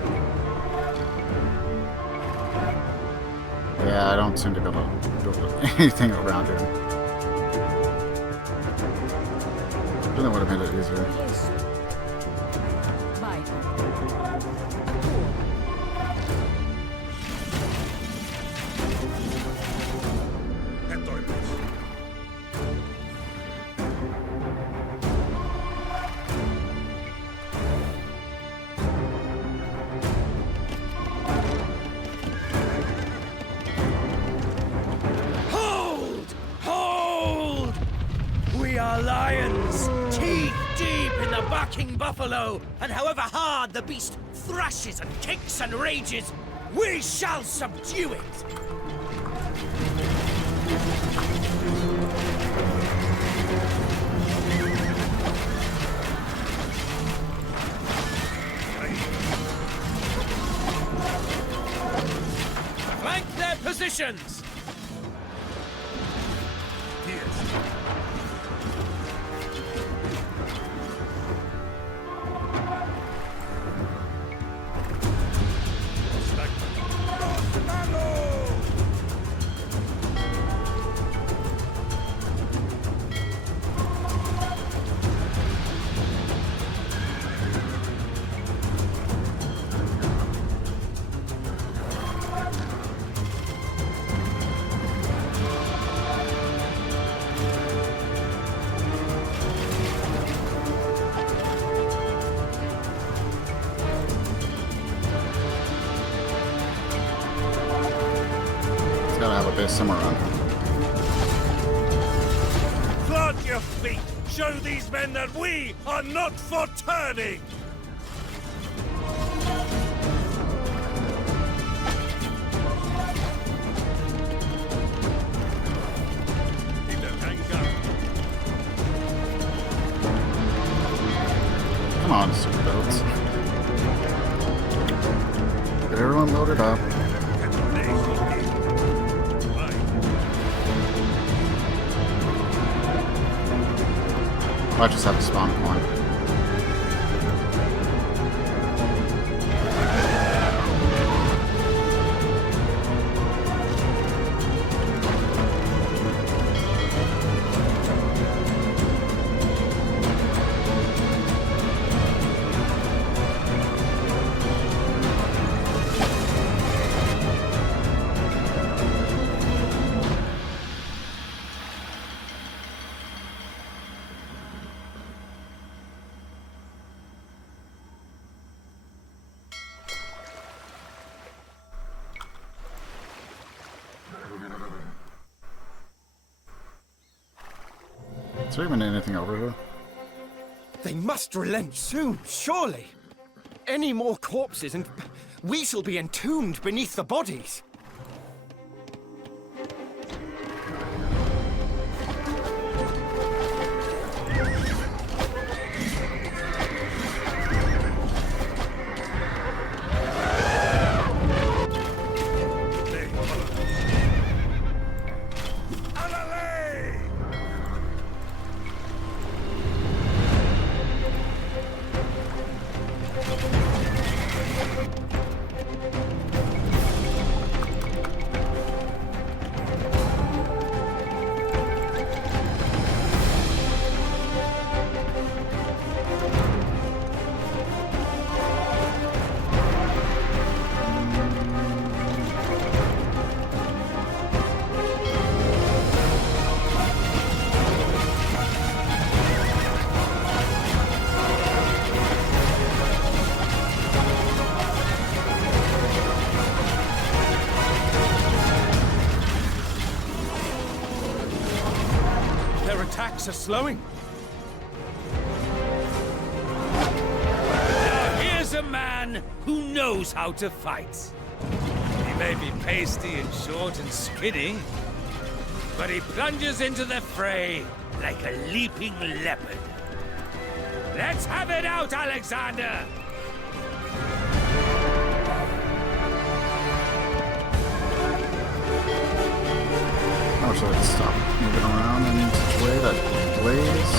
Yeah, I don't seem to be able to build anything around here. I think that would have made it easier. Buffalo, and however hard the beast thrashes and kicks and rages, we shall subdue it! Flank their positions! Somewhere around. Plant your feet! Show these men that we are not for turning! Come on, super boats. Get everyone loaded up. I just have a spawn point. Is there even anything over here? They must relent soon, surely. Any more corpses and we shall be entombed beneath the bodies. Greeks are slowing. Now here's a man who knows how to fight. He may be pasty and short and skinny, but he plunges into the fray like a leaping leopard. Let's have it out, Alexander! I wish I would stop moving around in such a way that delays.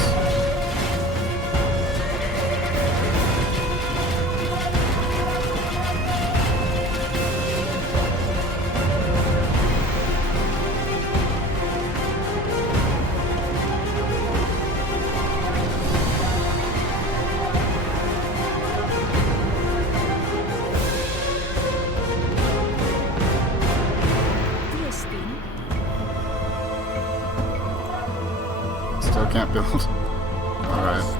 Still can't build. Alright.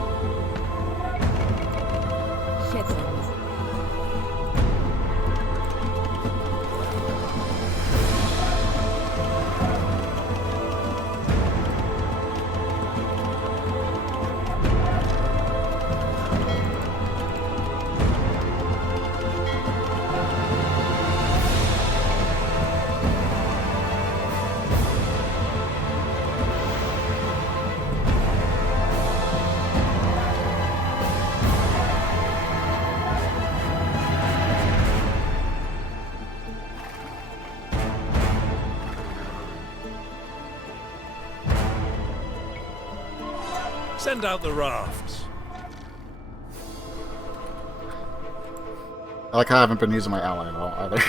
Send out the rafts. I like how I haven't been using my ally at all either.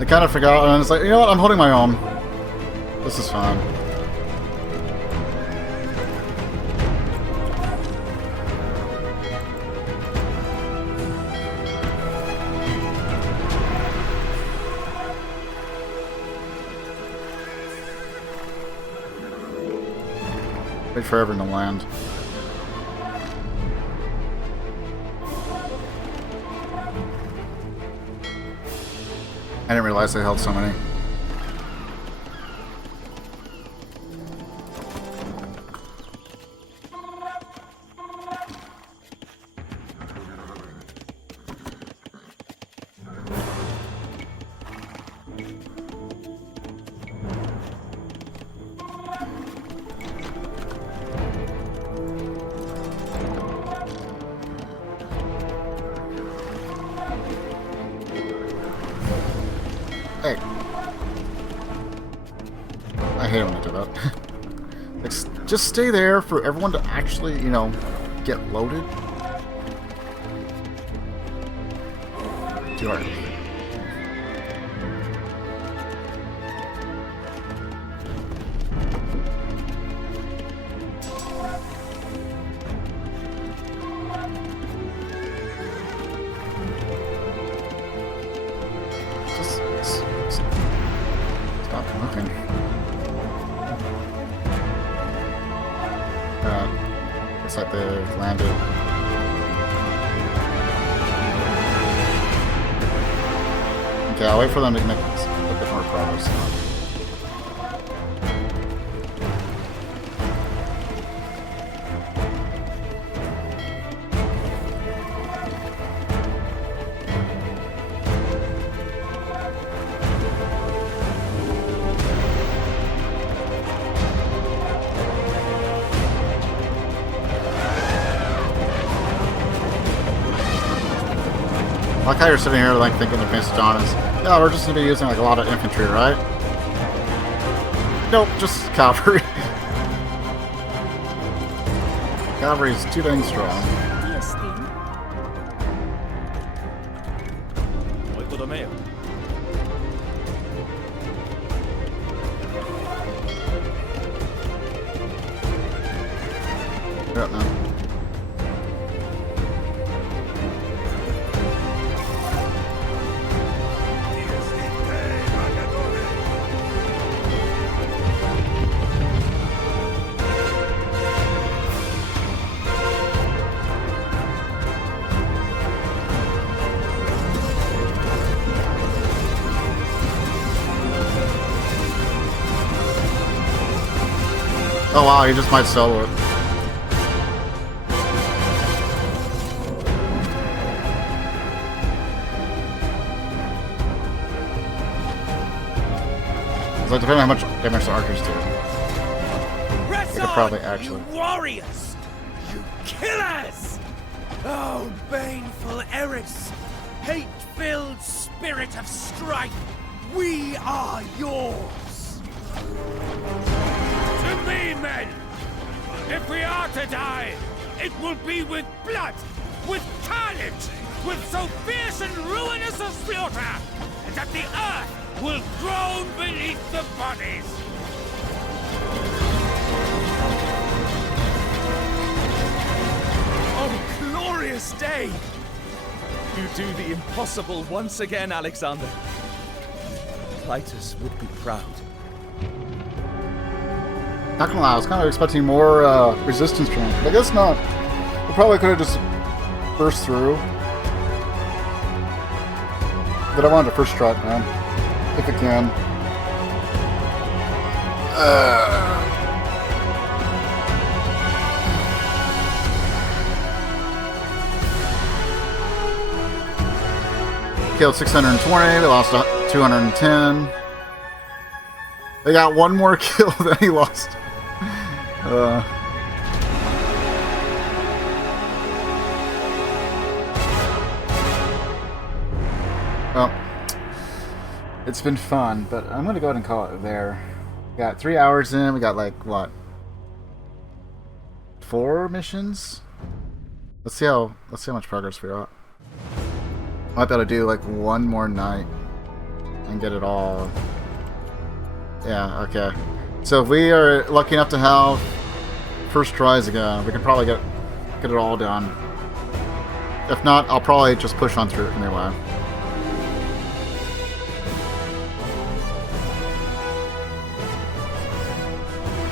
I kind of forgot, and it's like, you know what? I'm holding my own. This is fine. Wait for everyone to land. I didn't realize they held so many. Hey. I hate when I do that. Like, just stay there for everyone to actually, you know, get loaded. Too hard. Stop looking. Looks like they landed. Okay, I'll wait for them to make a bit more progress. I like how you're sitting here like thinking the Macedon is, yeah, we're just gonna be using like a lot of infantry, right? Nope, just cavalry. Cavalry's too dang strong. Yep, man. Oh wow, he just might solo it. So depending on how much damage the archers do. Press We could on, probably actually. you warriors! You killers! Oh, baneful Eris! Hate-filled spirit of strife! We are yours! To me, men! If we are to die, it will be with blood, with carnage, with so fierce and ruinous a slaughter, and that the earth will groan beneath the bodies! Oh, glorious day! You do the impossible once again, Alexander. Clitus would be proud. Not gonna lie, I was kind of expecting more resistance from him, but I guess not. We probably could have just burst through. But I wanted to first try it, man. If I can. Killed 620, we lost 210. They got one more kill than he lost. Well, it's been fun, but I'm gonna go ahead and call it there. We got 3 hours in. We got like what? 4 missions. Let's see how much progress we got. Might be able to do like one more night and get it all. Yeah, okay. So if we are lucky enough to have first tries again, we can probably get it all done. If not, I'll probably just push on through it anyway.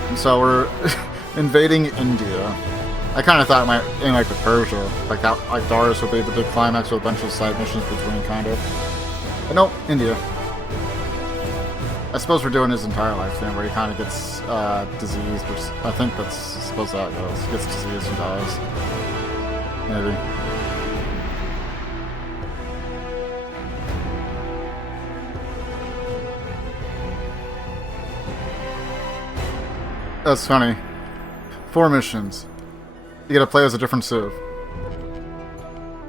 And so we're invading India. I kind of thought it might end like with Persia, like that, like Darius would be the big climax with a bunch of side missions between, kind of. But no, India. I suppose we're doing his entire life thing, where he kind of gets diseased, which I think that's supposed to how it goes. He gets diseased and dies. Maybe. That's funny. 4 missions. You gotta play as a different civ.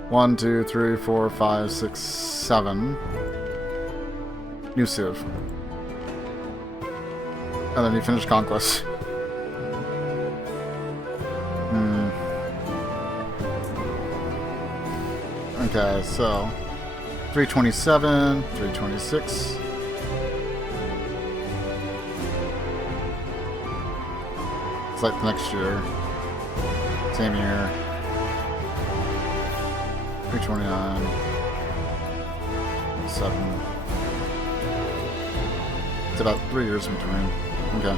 1, 2, 3, 4, 5, 6, 7. New civ. And then you finish conquest. Okay, so 327, 326. It's like next year. Same year. 329. 7. It's about 3 years in between. Okay.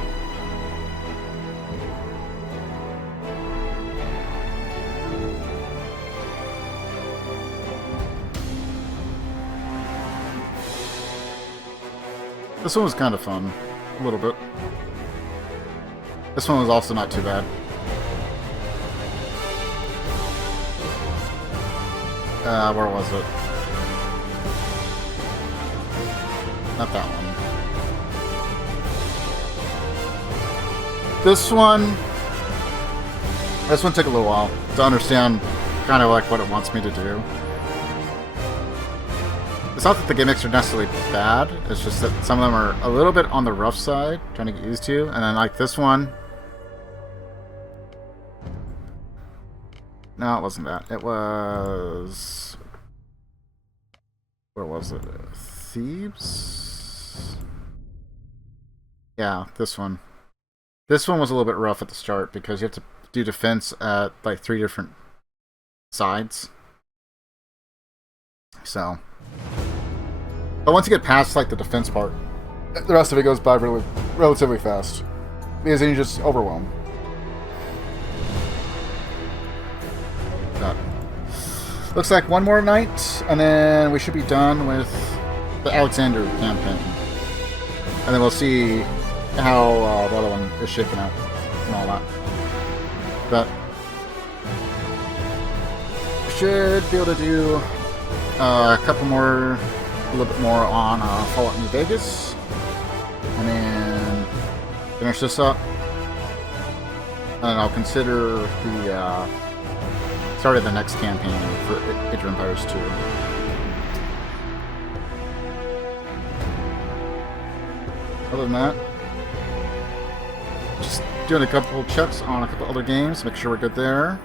This one was kind of fun. A little bit. This one was also not too bad. Where was it? Not that one. This one took a little while to understand kind of like what it wants me to do. It's not that the gimmicks are necessarily bad, it's just that some of them are a little bit on the rough side, trying to get used to, and then like this one. No, it wasn't that. It was... Where was it? Thebes? Yeah, this one. This one was a little bit rough at the start because you have to do defense at like 3 different sides. So... But once you get past like the defense part, the rest of it goes by relatively fast. Because then you just overwhelm. Looks like one more night, and then we should be done with the Alexander campaign. And then we'll see how the other one is shaping out. and all that. But should be able to do a couple more, a little bit more on Fallout New Vegas, and then finish this up. And I'll consider the start of the next campaign for Age of Empires 2. Other than that, just doing a couple checks on a couple other games, make sure we're good there.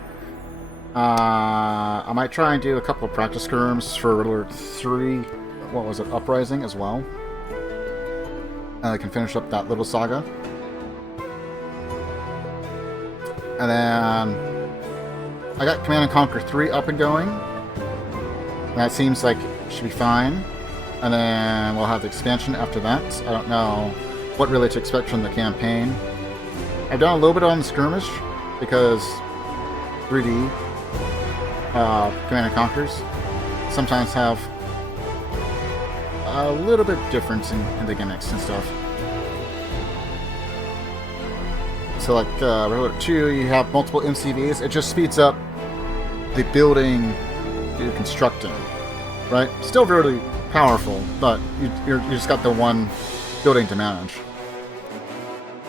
I might try and do a couple of practice scrims for Red Alert 3, what was it, Uprising as well. And I can finish up that little saga. And then I got Command & Conquer 3 up and going. That seems like it should be fine. And then we'll have the expansion after that. I don't know what really to expect from the campaign. I've done a little bit on the skirmish because 3D Command & Conquers sometimes have a little bit difference in the gimmicks and stuff. So like Red Alert 2, you have multiple MCVs. It just speeds up the building you're constructing, right? Still really powerful, but you just got the one building to manage.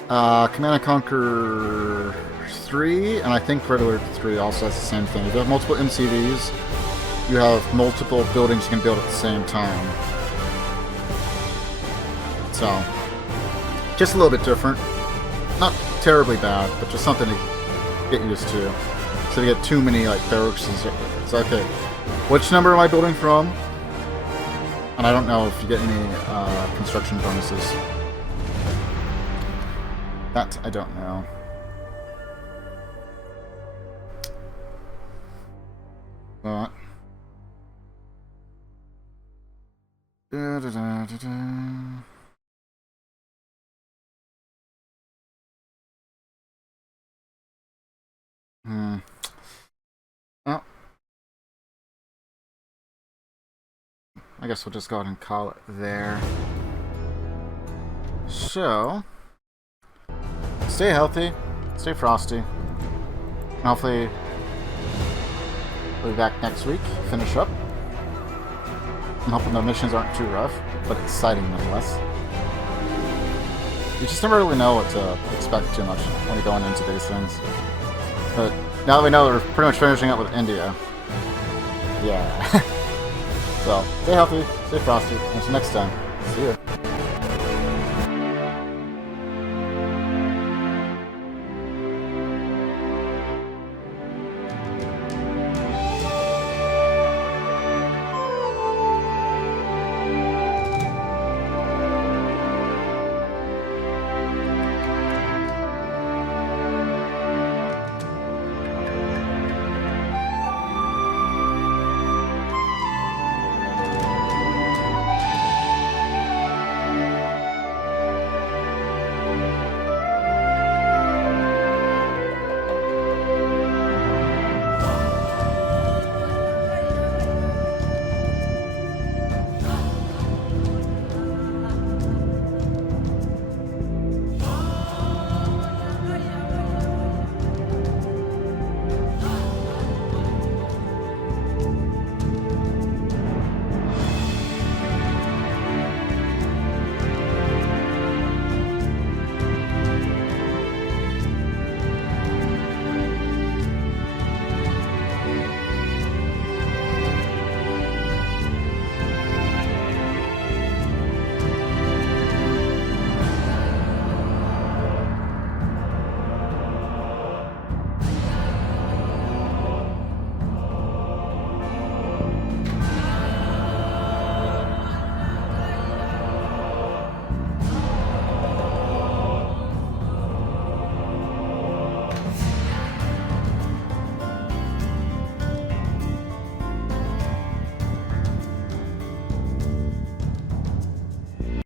Command & Conquer 3, and I think Red Alert 3 also has the same thing. If you have multiple MCVs, you have multiple buildings you can build at the same time. So, just a little bit different. Not terribly bad, but just something to get used to. So you get too many like barracks and stuff. It's okay. Which number am I building from? And I don't know if you get any construction bonuses. That I don't know. But well, I guess we'll just go ahead and call it there. So, stay healthy, stay frosty, and hopefully we'll be back next week, finish up. I'm hoping the missions aren't too rough, but exciting nonetheless. You just never really know what to expect too much when you're going into these things. But now that we know we're pretty much finishing up with India. Yeah. So, stay healthy, stay frosty, and until next time, see ya.